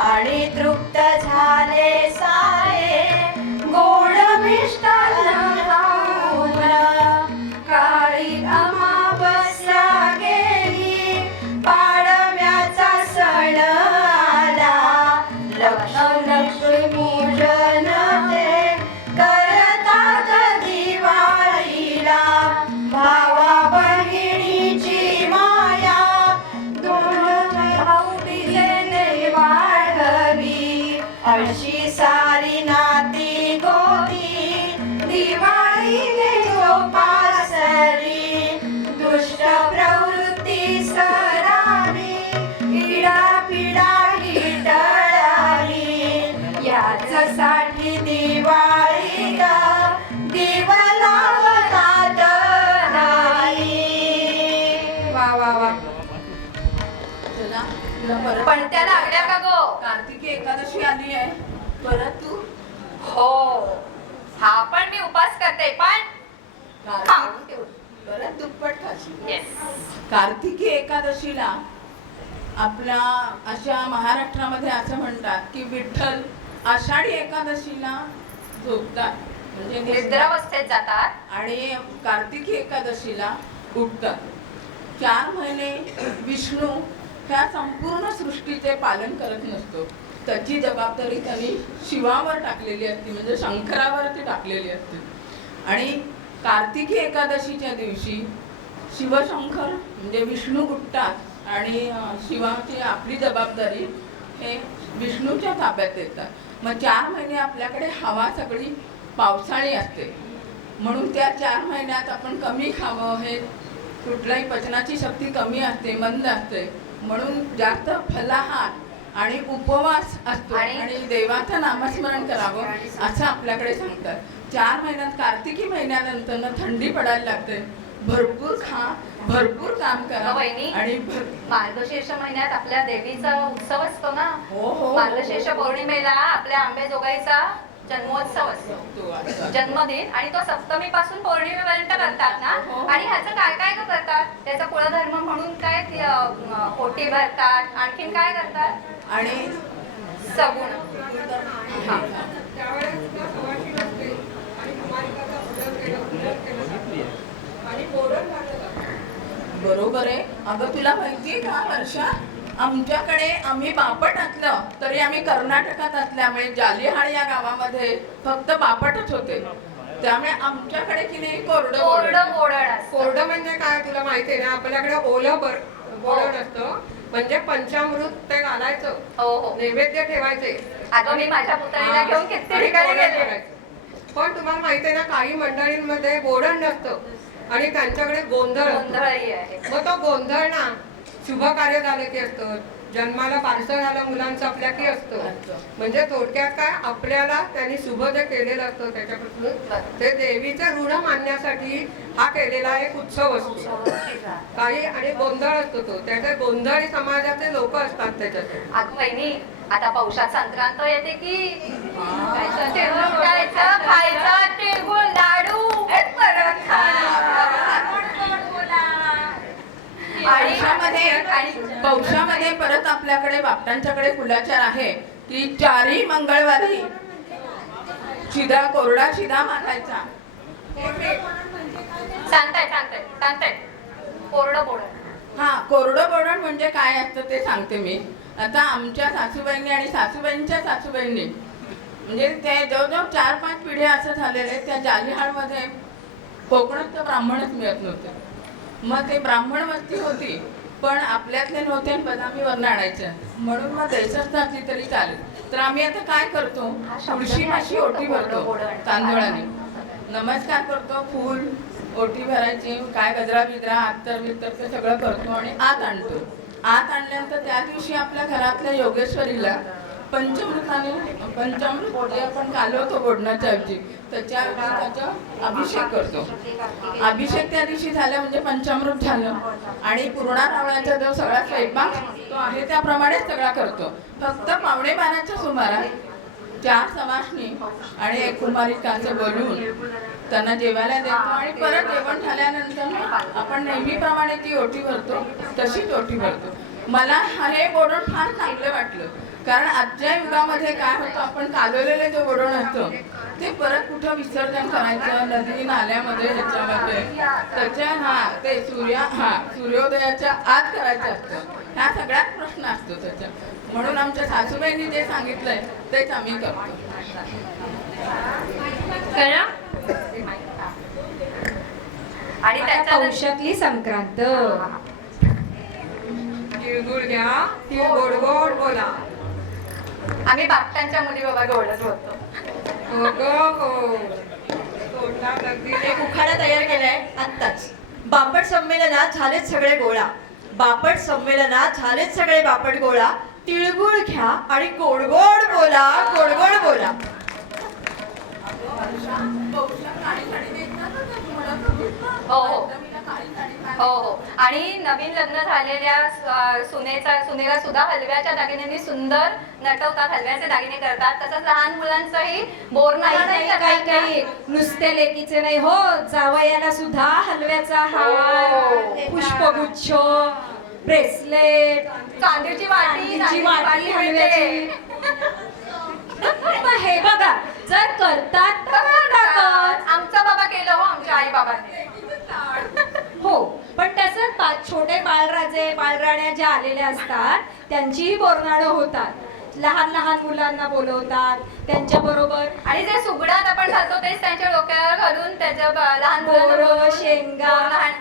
आणि तृप्त झाले सारे गोड मिष्टान्न खाऊन काळी अमावस्या गेली पाडव्याचा सण आला लक्ष्मी पूजन ते करतात दिवाळीला भावा बहिणीची माया दोन भाऊबीजेने वाढवी अशी सारी नाती गोती दिवाळीने जोपासली दुष्ट प्रवृत्ती सरावी इडा पिडा ही टळाली याचसाठी दिवाळीला दिवा लावतात नाही. वा वा वा. चला, तुला परत पण त्या लागल्या का गो कार्तिकी एकादशी आली आहे. परत तू हो हा पण मी उपास करते पण कार्तिकी परत दुप्पट खाशील. येस कार्तिकी एकादशीला आपल्या अशा महाराष्ट्रामध्ये असं म्हणतात की विठ्ठल आषाढी एकादशीला झोपतात म्हणजे निद्रावस्थेत जातात आणि कार्तिकी एकादशीला उठतात. 4 महिने विष्णू ह्या संपूर्ण सृष्टीचे पालन करत नसतो. त्याची जबाबदारी त्यांनी शिवावर टाकलेली असते म्हणजे शंकरावरती टाकलेली असते. आणि कार्तिकी एकादशीच्या दिवशी शिवशंकर म्हणजे विष्णू उठतात आणि शिवाची आपली जबाबदारी हे विष्णूच्या ताब्यात येतात. मग 4 महिने आपल्याकडे हवा सगळी पावसाळी असते म्हणून त्या 4 महिन्यात आपण कमी खावं. हे कुठल्याही पचनाची शक्ती कमी असते, मंद असते म्हणून जास्त फलाहार आणि उपवास असतो आणि देवाचं नामस्मरण करावं असं आपल्याकडे सांगतात. 4 महिन्यात कार्तिकी महिन्यानंतर थंडी पडायला लागते. भरपूर खा, भरपूर काम करा वहिनी, आणि मार्गशीर्ष महिन्यात आपल्या देवीचा उत्सव असतो ना. हो, हो. मार्गशीर्ष पौर्णिमेला आपल्या आंबेजोगाईचा जन्मोत्सव असतो, तो असतो. जन्मदिन, आणि तो सप्तमी पासून पौर्णिमेपर्यंत करतात ना. हो. आणि ह्याचं काय काय करतात, त्याचा कुळधर्म म्हणून काय ओटी भरतात, आणखीन काय करतात, आणि सगुण. हा. त्यावेळेस सुद्धा सवाशी नसते आणि कुमारिकाचा पूजन केलं आणि बोडण घातलं जातं. बरोबर आहे. अगं तुला माहितीये का वर्षा, आमच्याकडे आम्ही बापट असलं तरी आम्ही कर्नाटकात असल्यामुळे जालिहाळ या गावामध्ये फक्त बापटच होते. त्यामुळे आमच्याकडे की नाही कोरडं कोरडं बोडण असतं. कोरडं म्हणजे काय तुला माहिती आहे ना, आपल्याकडे ओलं बोडण असतं, म्हणजे पंचामृत ते घालायचं, हो हो. नैवेद्य ठेवायचे. अगं मी माझ्या पुतळीला घेऊन किती आणि ठिकाणी बोडण गेले. करायचं. पण तुम्हाला माहिती आहे ना, काही मंडळींमध्ये बोडण नसतं आणि त्यांच्याकडे गोंधळ असतो. गोंधळही आहे. मग तो गोंधळ ना शुभ कार्य झालं की असतं, जन्माला बारसं झालं मुलांचं आपल्या की असतं. म्हणजे थोडक्यात काय, आपल्याला त्यांनी शुभ जे केलेलं असतं त्याच्यापासून ते देवीचं ऋण मानण्यासाठी हा केलेला एक उत्सव असतो. काही आणि गोंधळ असतो तो, त्याचे गोंधळी समाजाचे लोक असतात त्याच्यात. अगं बहिणी, आता पौषात संक्रांत येते की तिळगुळ उडायचं, खायचं, तिळगुळ लाडू परत पौषामध्ये परत आपल्याकडे बापटांच्याकडे कुलाचार आहे की चारी मंगळवारी शिदा, कोरडा शिदा मागायचा. सांगताय कोरडं बोडण. हा, कोरडं बोडण म्हणजे काय असतं ते सांगते मी. आता आमच्या सासूबाईंनी आणि सासूबाईंच्या सासूबाईंनी, म्हणजे ते जवळजवळ 4-5 पिढ्या असं झालेले, त्या जालिहाळमध्ये कोकणात तर ब्राह्मणच मिळत नव्हते. मग ते ब्राह्मण वस्ती होती, पण आपल्यातले नव्हते आणि बदामीवरनं आणायचं, म्हणून मग देशात घातली तरी चालेल. तर आम्ही आता काय करतो, तुळशी माशी ओटी भरतो तांदूळाने, नमस्कार करतो, फूल ओटी भरायची, काय गजरा बिजरा अत्तर बित्तर ते सगळं करतो आणि आत आणतो. आत आणल्यानंतर त्या दिवशी आपल्या घरातल्या योगेश्वरीला पंचामृत जे आपण कालवतो बोडण्याच्या ऐवजी, त्याचा अभिषेक करतो. अभिषेक त्या दिवशी झाला म्हणजे पंचामृत झालं. आणि पूर्णा रावळाचा जो सगळा स्वयंपाक तो आहे त्याप्रमाणेच सगळा करतो. फक्त 12:15च्या सुमारास 4 समासनी आणि 1 कुमारिका असं बोलून त्यांना जेवायला देतो आणि परत जेवण झाल्यानंतर आपण नेहमीप्रमाणे ती ओटी भरतो, तशीच ओटी भरतो. मला हे बोडण फार चांगलं वाटलं, कारण आजच्या युगामध्ये काय होतं, आपण कालवलेले जे बोडण असतं ते परत कुठं विसर्जन करायचं, नदी नाल्यामध्ये, ह्याच्यामध्ये त्याच्या ते सूर्योदयाच्या आत करायचं असतं. हा सगळ्यात प्रश्न असतो त्याच्या. म्हणून आमच्या सासूबाईंनी जे सांगितलंय तेच आम्ही करतो. आणि आता त्याच्या पौषातली संक्रांत. तिळगुळ घ्या, तिळ गोड गोड बोला. आम्ही बापटांच्या मुली बाबा गोडच होतो. हो ग हो. तोंडात अगदी एक उखाणा तयार केलाय आत्ताच. बापट संमेलनात झालेच सगळे गोळा, बापट संमेलनात झालेच सगळे बापट गोळा, तिळगुळ घ्या आणि गोड गोड बोला, गोड गोड बोला. हो हो. आणि नवीन लग्न झालेल्या सुनेला सुद्धा हलव्याच्या दागिन्यांनी सुंदर नटवतात, हलव्याचे दागिने करतात. तसंच लहान मुलांचंही बोरनाही काही नुसते लेकीचे नाही हो, जावयाला सुद्धा हलव्याचा हार, पुष्पगुच्छ, ब्रेसलेट, चांदीची वाटी हलव्याची. मग हे बघा, जर करतात तर करतात. आमचा बाबा केलं हो, आमच्या आई बाबांनी. हो, पण त्याचं छोटे बाळराजे बाळराण्या ज्या आलेल्या असतात त्यांचीही बोरनाळं होतात. लहान लहान मुलांना बोलवतात त्यांच्या बरोबर. आणि जे सुगडात आपण घालतो तेच त्यांच्या डोक्यावर घालून त्याच्या लहान बोरं, मुलांना शेंगा.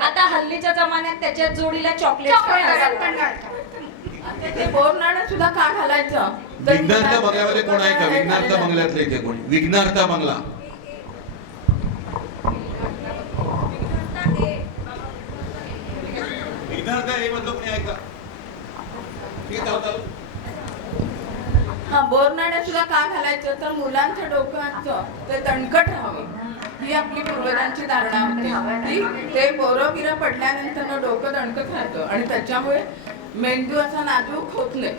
आता हल्लीच्या जमान्यात त्याच्या जोडीला चॉकलेट पण घालतात. ते बोरनाळं सुद्धा का घालायचं? विघ्नार्थ बंगल्यामध्ये कोण आहे का? विघ्नार्थ बंगल्यातले इथे कोणी? विघ्नार्थ बंगला विघ्नार्थ हे मधलं कोणी आहे का? ठीक आहे, चालू. हा, बोरनाळं सुद्धा का घालायचं तर मुलांचं डोकं असतं ते तणकट राहावं, ही आपली पूर्वजांची धारणा होती. ते बोरं बिरं पडल्यानंतर डोकं तणकट राहतं आणि त्याच्यामुळे मेंदू असा नाजूक होत नाही.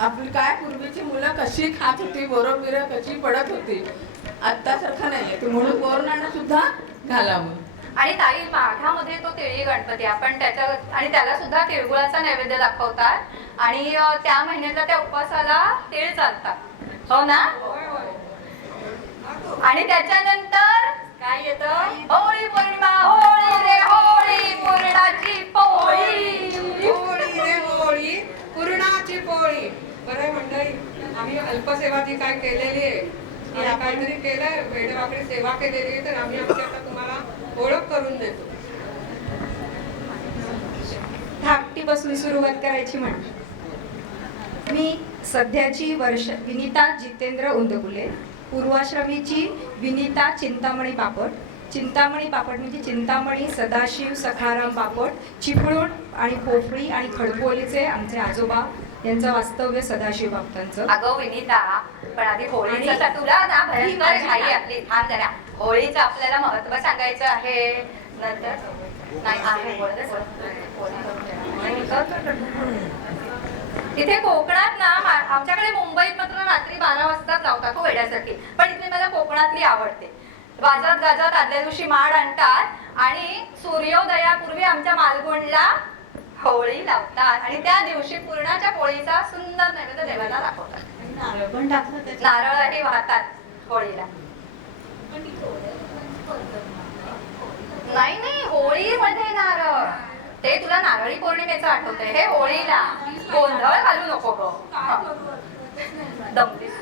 आपली काय पूर्वीची मुलं कशी खात होती, बोरं बिरं कशी पडत होती, आत्तासारखं नाहीये, ते म्हणून पौर्णानं सुद्धा घालावं. आणि ताई माघामध्ये तो तिळी गणपती आपण त्याच्या आणि त्याला सुद्धा तिळगुळाचा नैवेद्य दाखवतात आणि त्या महिन्यातल्या त्या उपवासाला तिळ चालतात हो ना. आणि त्याच्यानंतर काय येतं होळी पौर्णिमा. होळी रे होळी पुरणाची पोळी. होळी रे होळी पुरणाची पोळी. बरं आहे मंडळी, आम्ही अल्पसेवा जी काय केलेली आहे आणि काहीतरी केलंय, वेडेवाकडे सेवा केलेली आहे, तर आम्ही आमची आता तुम्हाला ओळख करून देतो. धाकटीपासून सुरुवात करायची म्हणजे मी सध्याची विनीता जितेंद्र उंदगुले, पूर्वाश्रमीची विनीता चिंतामणी बापट. चिंतामणी बापट म्हणजे चिंतामणी सदाशिव सखाराम बापट, चिपळूण आणि पोफळी आणि खडपोलीचे आमचे आजोबा, यांचं वास्तव्य सदाशिव बापटांचं. अगं विनीता, पण आधी होळीचं तर तुला ना भयंकर घाई आपली. थांब जरा, होळीचं आपल्याला महत्व सांगायचं आहे. नंतर नाही आहे इथे कोकणात ना आमच्याकडे मुंबईत मात्र रात्री 12 वाजता लावतात हो वेड्यासाठी, पण इथे मला कोकणातली आवडते. वाजत गाजत आदल्या दिवशी माड आणतात आणि सूर्योदयापूर्वी आमच्या मालगुंडला होळी लावतात आणि त्या दिवशी पुरणाच्या पोळीचा सुंदर नैवेद्य देवाला दाखवतात. नारळ पण टाकलं त्याच्यात. नारळही वाहतात होळीला. नाही नाही, होळीमध्ये नारळ, ते तुला नारळी पौर्णिमेचं आठवतंय, हे होळीला. गोंधळ घालू नको ग. दमलीस.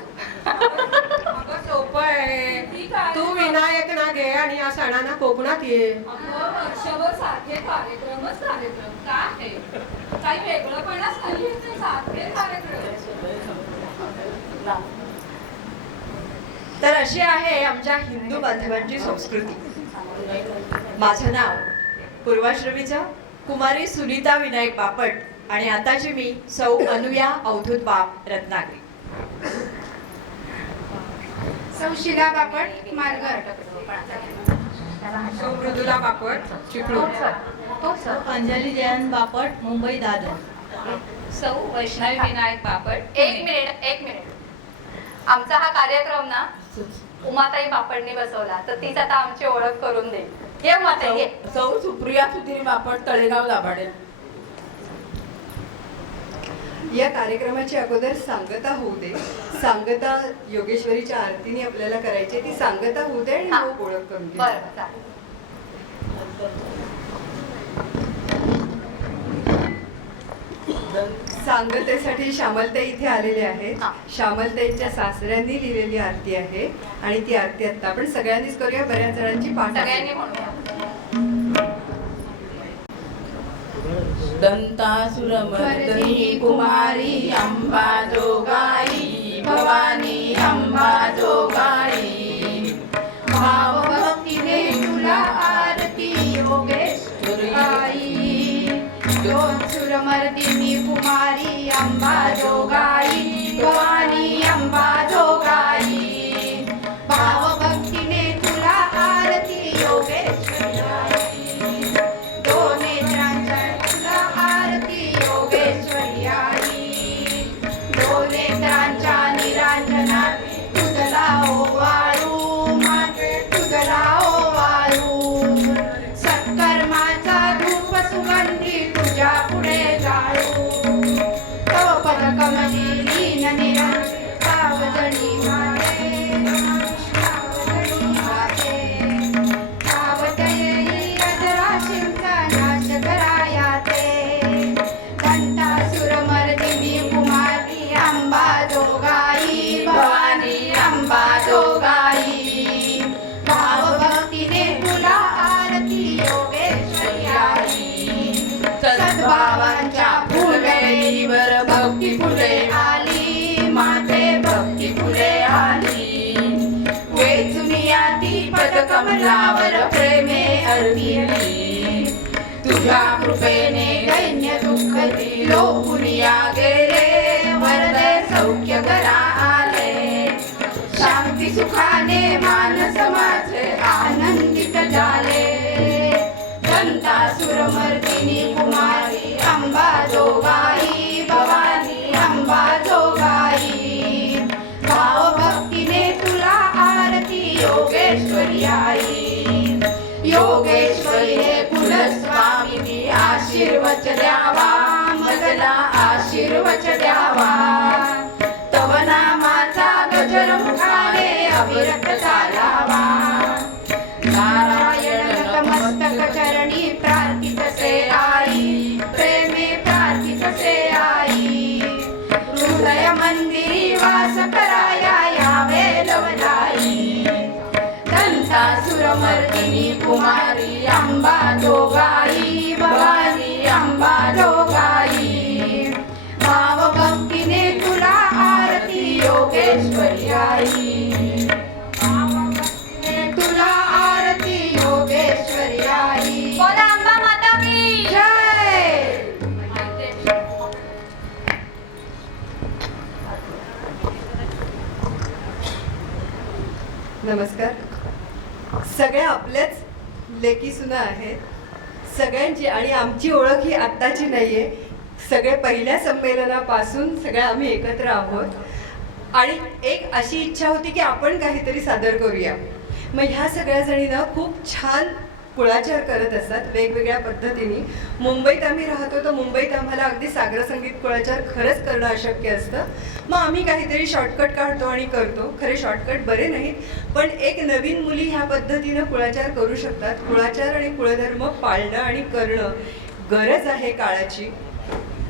अगं सोपं आहे, तू विनायक ना घे आणि या सणाना कोकणात ये. वर्षभर सारखे कार्यक्रमच कार्यक्रम. काय आहे? काही वेगळंपणाच नाही, सारखे कार्यक्रम. तर अशी आहे आमच्या हिंदू बांधवांची संस्कृती. माझं नाव पूर्वाश्रमीचा कुमारी सुनीता विनायक बापट आणि आताची मी सौ अनुया अवधूत बाप रत्नागिरी. सौ शिला बापट मालगड. सौ मृदुला बापट चिपळूण. अंजली जयंत बापट मुंबई दादर. सौ वैष्णवी विनायक बापट. एक मिनिट. आमचा हा कार्यक्रम ना उमाताई बापटने बसवला, तर तीच आता आमची ओळख करून दे. ये उमाताई ये. सौ सुप्रिया सुधीर बापट तळेगाव दाभाडे. या कार्यक्रमाची अगोदर सांगता होऊ दे. सांगता योगेश्वरीच्या आरतीने आपल्याला करायची, ती सांगता होऊ दे आणि मग ओळख करून घे. बरं चालेल. सांगतेसाठी श्यामलताई इथे आलेले आहेत. हा. श्यामलताईच्या सासऱ्यांनी लिहिलेली आरती आहे आणि ती आरती आता आपण सगळ्यांनीच करूया. बऱ्याच जणांची पाठ सगळ्यांनी आहे. म्हणूया. दंतासुरमर्दिनी कुमारी अंबा जोगाई भवानी अंबा जोगाई. भावभक्तीने तुला आरती योगेश्वरी आई. सुरमर्दिनी कुमारी अंबा जोगाई भवानी अंबा जोगाई. भावभक्तीने तुला आरती योगेश्वरी आई. दोन नेत्रांच्या तुला आरती योगेश्वरी आई. दोन नेत्रांच्या निरांजनात तुझला ओवाळू माते तुझला ओवाळू. सत्कर्माचा धूप सुगंधी तुझ्या पुढे जाळू. तव पद कमली लीन निरंजन सावजणी माते सावजणी माते. सावत येई अजराशींचा नाश करायाते. दंतासुरमर्दिनी कुमारी अंबा जोगाई भवानी अंबा जोगाई. भावभक्तीने तुला आरती योगेश्वरी आई. सद्भावांच्या फुलवेलीवर भक्ती फुले आली माते भक्ती फुले आली. वेचुनिया ती पदकमलावर प्रेमे अर्पिली. तुझ्या कृपेने दैन्य दुःख ती लोपुनिया गेले. वरदे सौख्य घरा आले. शांती सुखाने मानस माझे आनंदित झाले. दंतासुरमर्दिनी कुमारी अंबा जोगाई भवानी अंबा जोगाई. भावभक्तीने तुला आरती वच द्यावा, मजला आशीर्वच द्यावा. तव नामाचा गजर मुखाने अविरत चालावा. नारायण नतमस्तक चरणी प्रार्थितसे आई, प्रेमे प्रार्थितसे आई. हृदय मंदिरी वास कराया यावे लवलाई. दंतासुरमर्दिनी कुमारी अंबा जोगाई, भवानी अंबा जोगाई. भाव भक्तीने तुला आरती योगेश्वरी आई. भाव भक्तीने तुला आरती योगेश्वरी आई. बोला अंबा माता की जय. नमस्कार. सगळ्या आपल्याच लेकी सुना आहेत सगळ्यांची, आणि आमची ओळख ही आत्ताची नाहीये. सगळे पहिल्या संमेलनापासून सगळे आम्ही एकत्र आहोत. आणि एक अशी इच्छा होती की आपण काहीतरी सादर करूया. मग ह्या सगळ्या जणी ना खूप छान कुळाचार करत असतात वेगवेगळ्या पद्धतीने. मुंबईत आम्ही राहतो तर मुंबईत आम्हाला अगदी सागर संगीत कुळाचार खरंच करणं अशक्य असतं. मग आम्ही काहीतरी शॉर्टकट काढतो आणि करतो. खरे शॉर्टकट बरे नाहीत, पण एक नवीन मुली ह्या पद्धतीनं कुळाचार करू शकतात. कुळाचार आणि कुळधर्म पाळणं आणि करणं गरज आहे काळाची.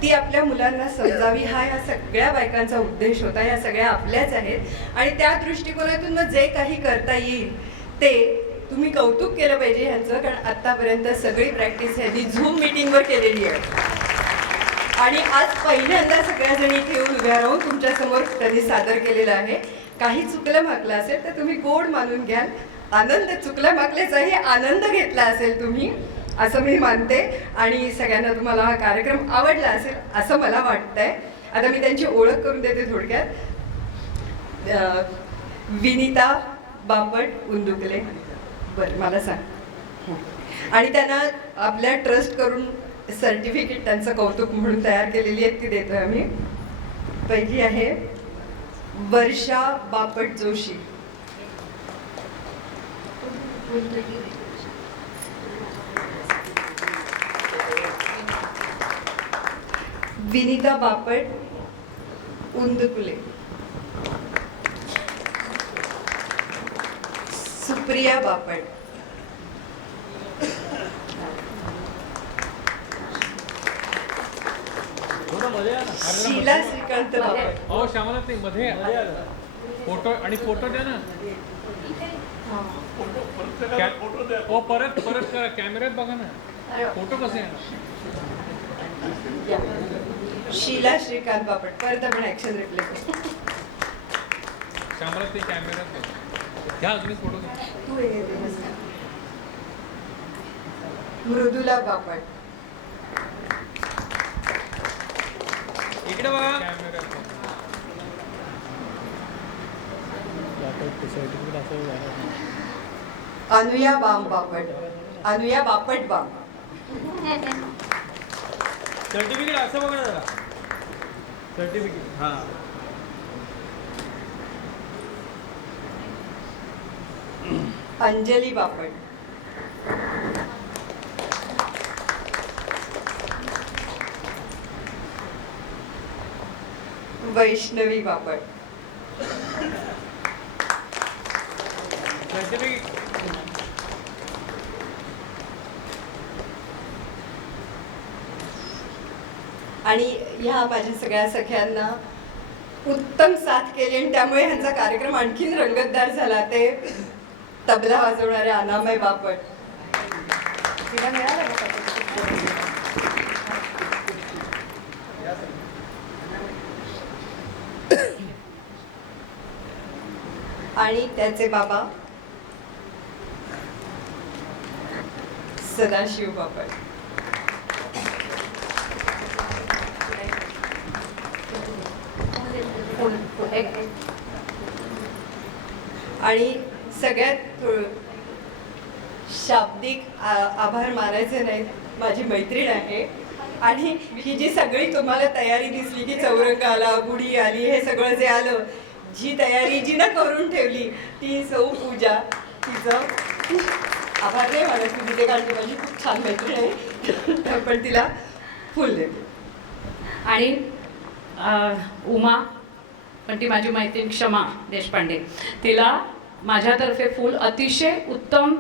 ती आपल्या मुलांना समजावी हा या सगळ्या बायकांचा उद्देश होता. या सगळ्या आपल्याच आहेत आणि त्या दृष्टिकोनातून मग जे काही करता येईल ते तुम्ही कौतुक केलं पाहिजे ह्यांचं. कारण आत्तापर्यंत सगळी प्रॅक्टिस ह्यांनी झूम मीटिंगवर केलेली आहे आणि आज पहिल्यांदा सगळ्याजणी इथे येऊन उभ्या राहून तुमच्यासमोर त्यांनी सादर केलेलं आहे. काही चुकलं मागलं असेल तर तुम्ही गोड मानून घ्याल. आनंद चुकल्या मागल्याचाही आनंद घेतला असेल तुम्ही, असं मी मानते. आणि सगळ्यांना तुम्हाला हा कार्यक्रम आवडला असेल असं मला वाटतंय. आता मी त्यांची ओळख करून देते थोडक्यात. विनिता बापट उंदुकले. बरं, मला सांग. आणि त्यांना आपल्या ट्रस्ट करून सर्टिफिकेट त्यांचं कौतुक म्हणून तयार केलेली आहेत ती देतोय आम्ही. पहिली आहे वर्षा बापट जोशी. विनिता बापट उंदकुले. सुप्रिया बापट. शीला श्रीकांत बापट. हो श्यामला ते मध्ये फोटो आणि फोटो द्या ना. हो परत करा, कॅमेऱ्यात बघा ना फोटो कसे येणार. शीला श्रीकांत बापट. परत आपण ऍक्शन रिप्ले करू. श्यामला ते कॅमेऱ्यात बघा. घ्या अजून फोटो घ्या. तू ये. मृदुला बापट. इकडे बघा कॅमेऱ्यात. Anuya balm Bapat. Anuya Bapat balm. Certificate असं बघा जरा. सर्टिफिकेट हां. अंजली बापट. वैष्णवी बापट. सर्टिफिकेट आणि ह्या माझ्या सगळ्या सख्यांना उत्तम साथ केली आणि त्यामुळे ह्यांचा कार्यक्रम आणखीन रंगतदार झाला. ते तबला वाजवणारे अनामय बापट. तिला मिळालं का certificate? आणि त्याचे बाबा सदाशिव बापट. आणि सगळ्यात शाब्दिक आभार मानायचे नाहीत. माझी मैत्रीण आहे आणि ही जी सगळी तुम्हाला तयारी दिसली की चौरंग आला, गुढी आली, हे सगळं जे आलं, जी तयारी जिनं करून ठेवली ती सौ पूजा. तिचं आभार नाही मला, तू तिथे काढते, माझी खूप छान मैत्रीण आहे पण तिला फुल देते. आणि उमा पण ती माझी मैत्रीण क्षमा देशपांडे, तिला माझ्यातर्फे फुल अतिशय उत्तम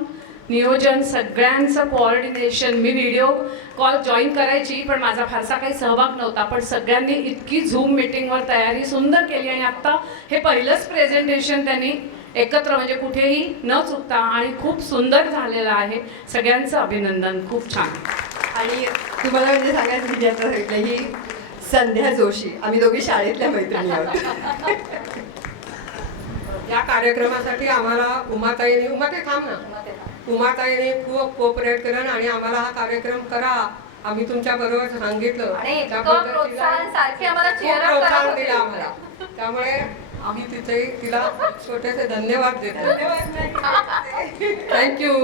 नियोजन, सगळ्यांचं कोऑर्डिनेशन. मी व्हिडिओ कॉल जॉईन करायची पण माझा फारसा काही सहभाग नव्हता, पण सगळ्यांनी इतकी झूम मीटिंगवर तयारी सुंदर केली आणि आत्ता हे पहिलंच प्रेझेंटेशन त्यांनी एकत्र म्हणजे कुठेही न चुकता आणि खूप सुंदर झालेलं आहे. सगळ्यांचं अभिनंदन, खूप छान. आणि तुम्हाला म्हणजे सांगायचं म्हणजे आता सांगितलं ही संध्या जोशी, आम्ही दोघी शाळेतल्या मैत्रिणी आहोत. या कार्यक्रमासाठी आम्हाला उमाताई थांब ना, उमाताईने खूप कोऑपरेट केलं आणि आम्हाला हा कार्यक्रम करा, आम्ही तुमच्या बरोबर सांगितलं, आणि इतकं त्याबद्दल तिला प्रोत्साहन सारखी आम्हाला खूप cheer up करत प्रोत्साहन होती. दिलं आम्हाला. त्यामुळे आम्ही तिथे तिला छोटेसे धन्यवाद देतो. थँक्यू.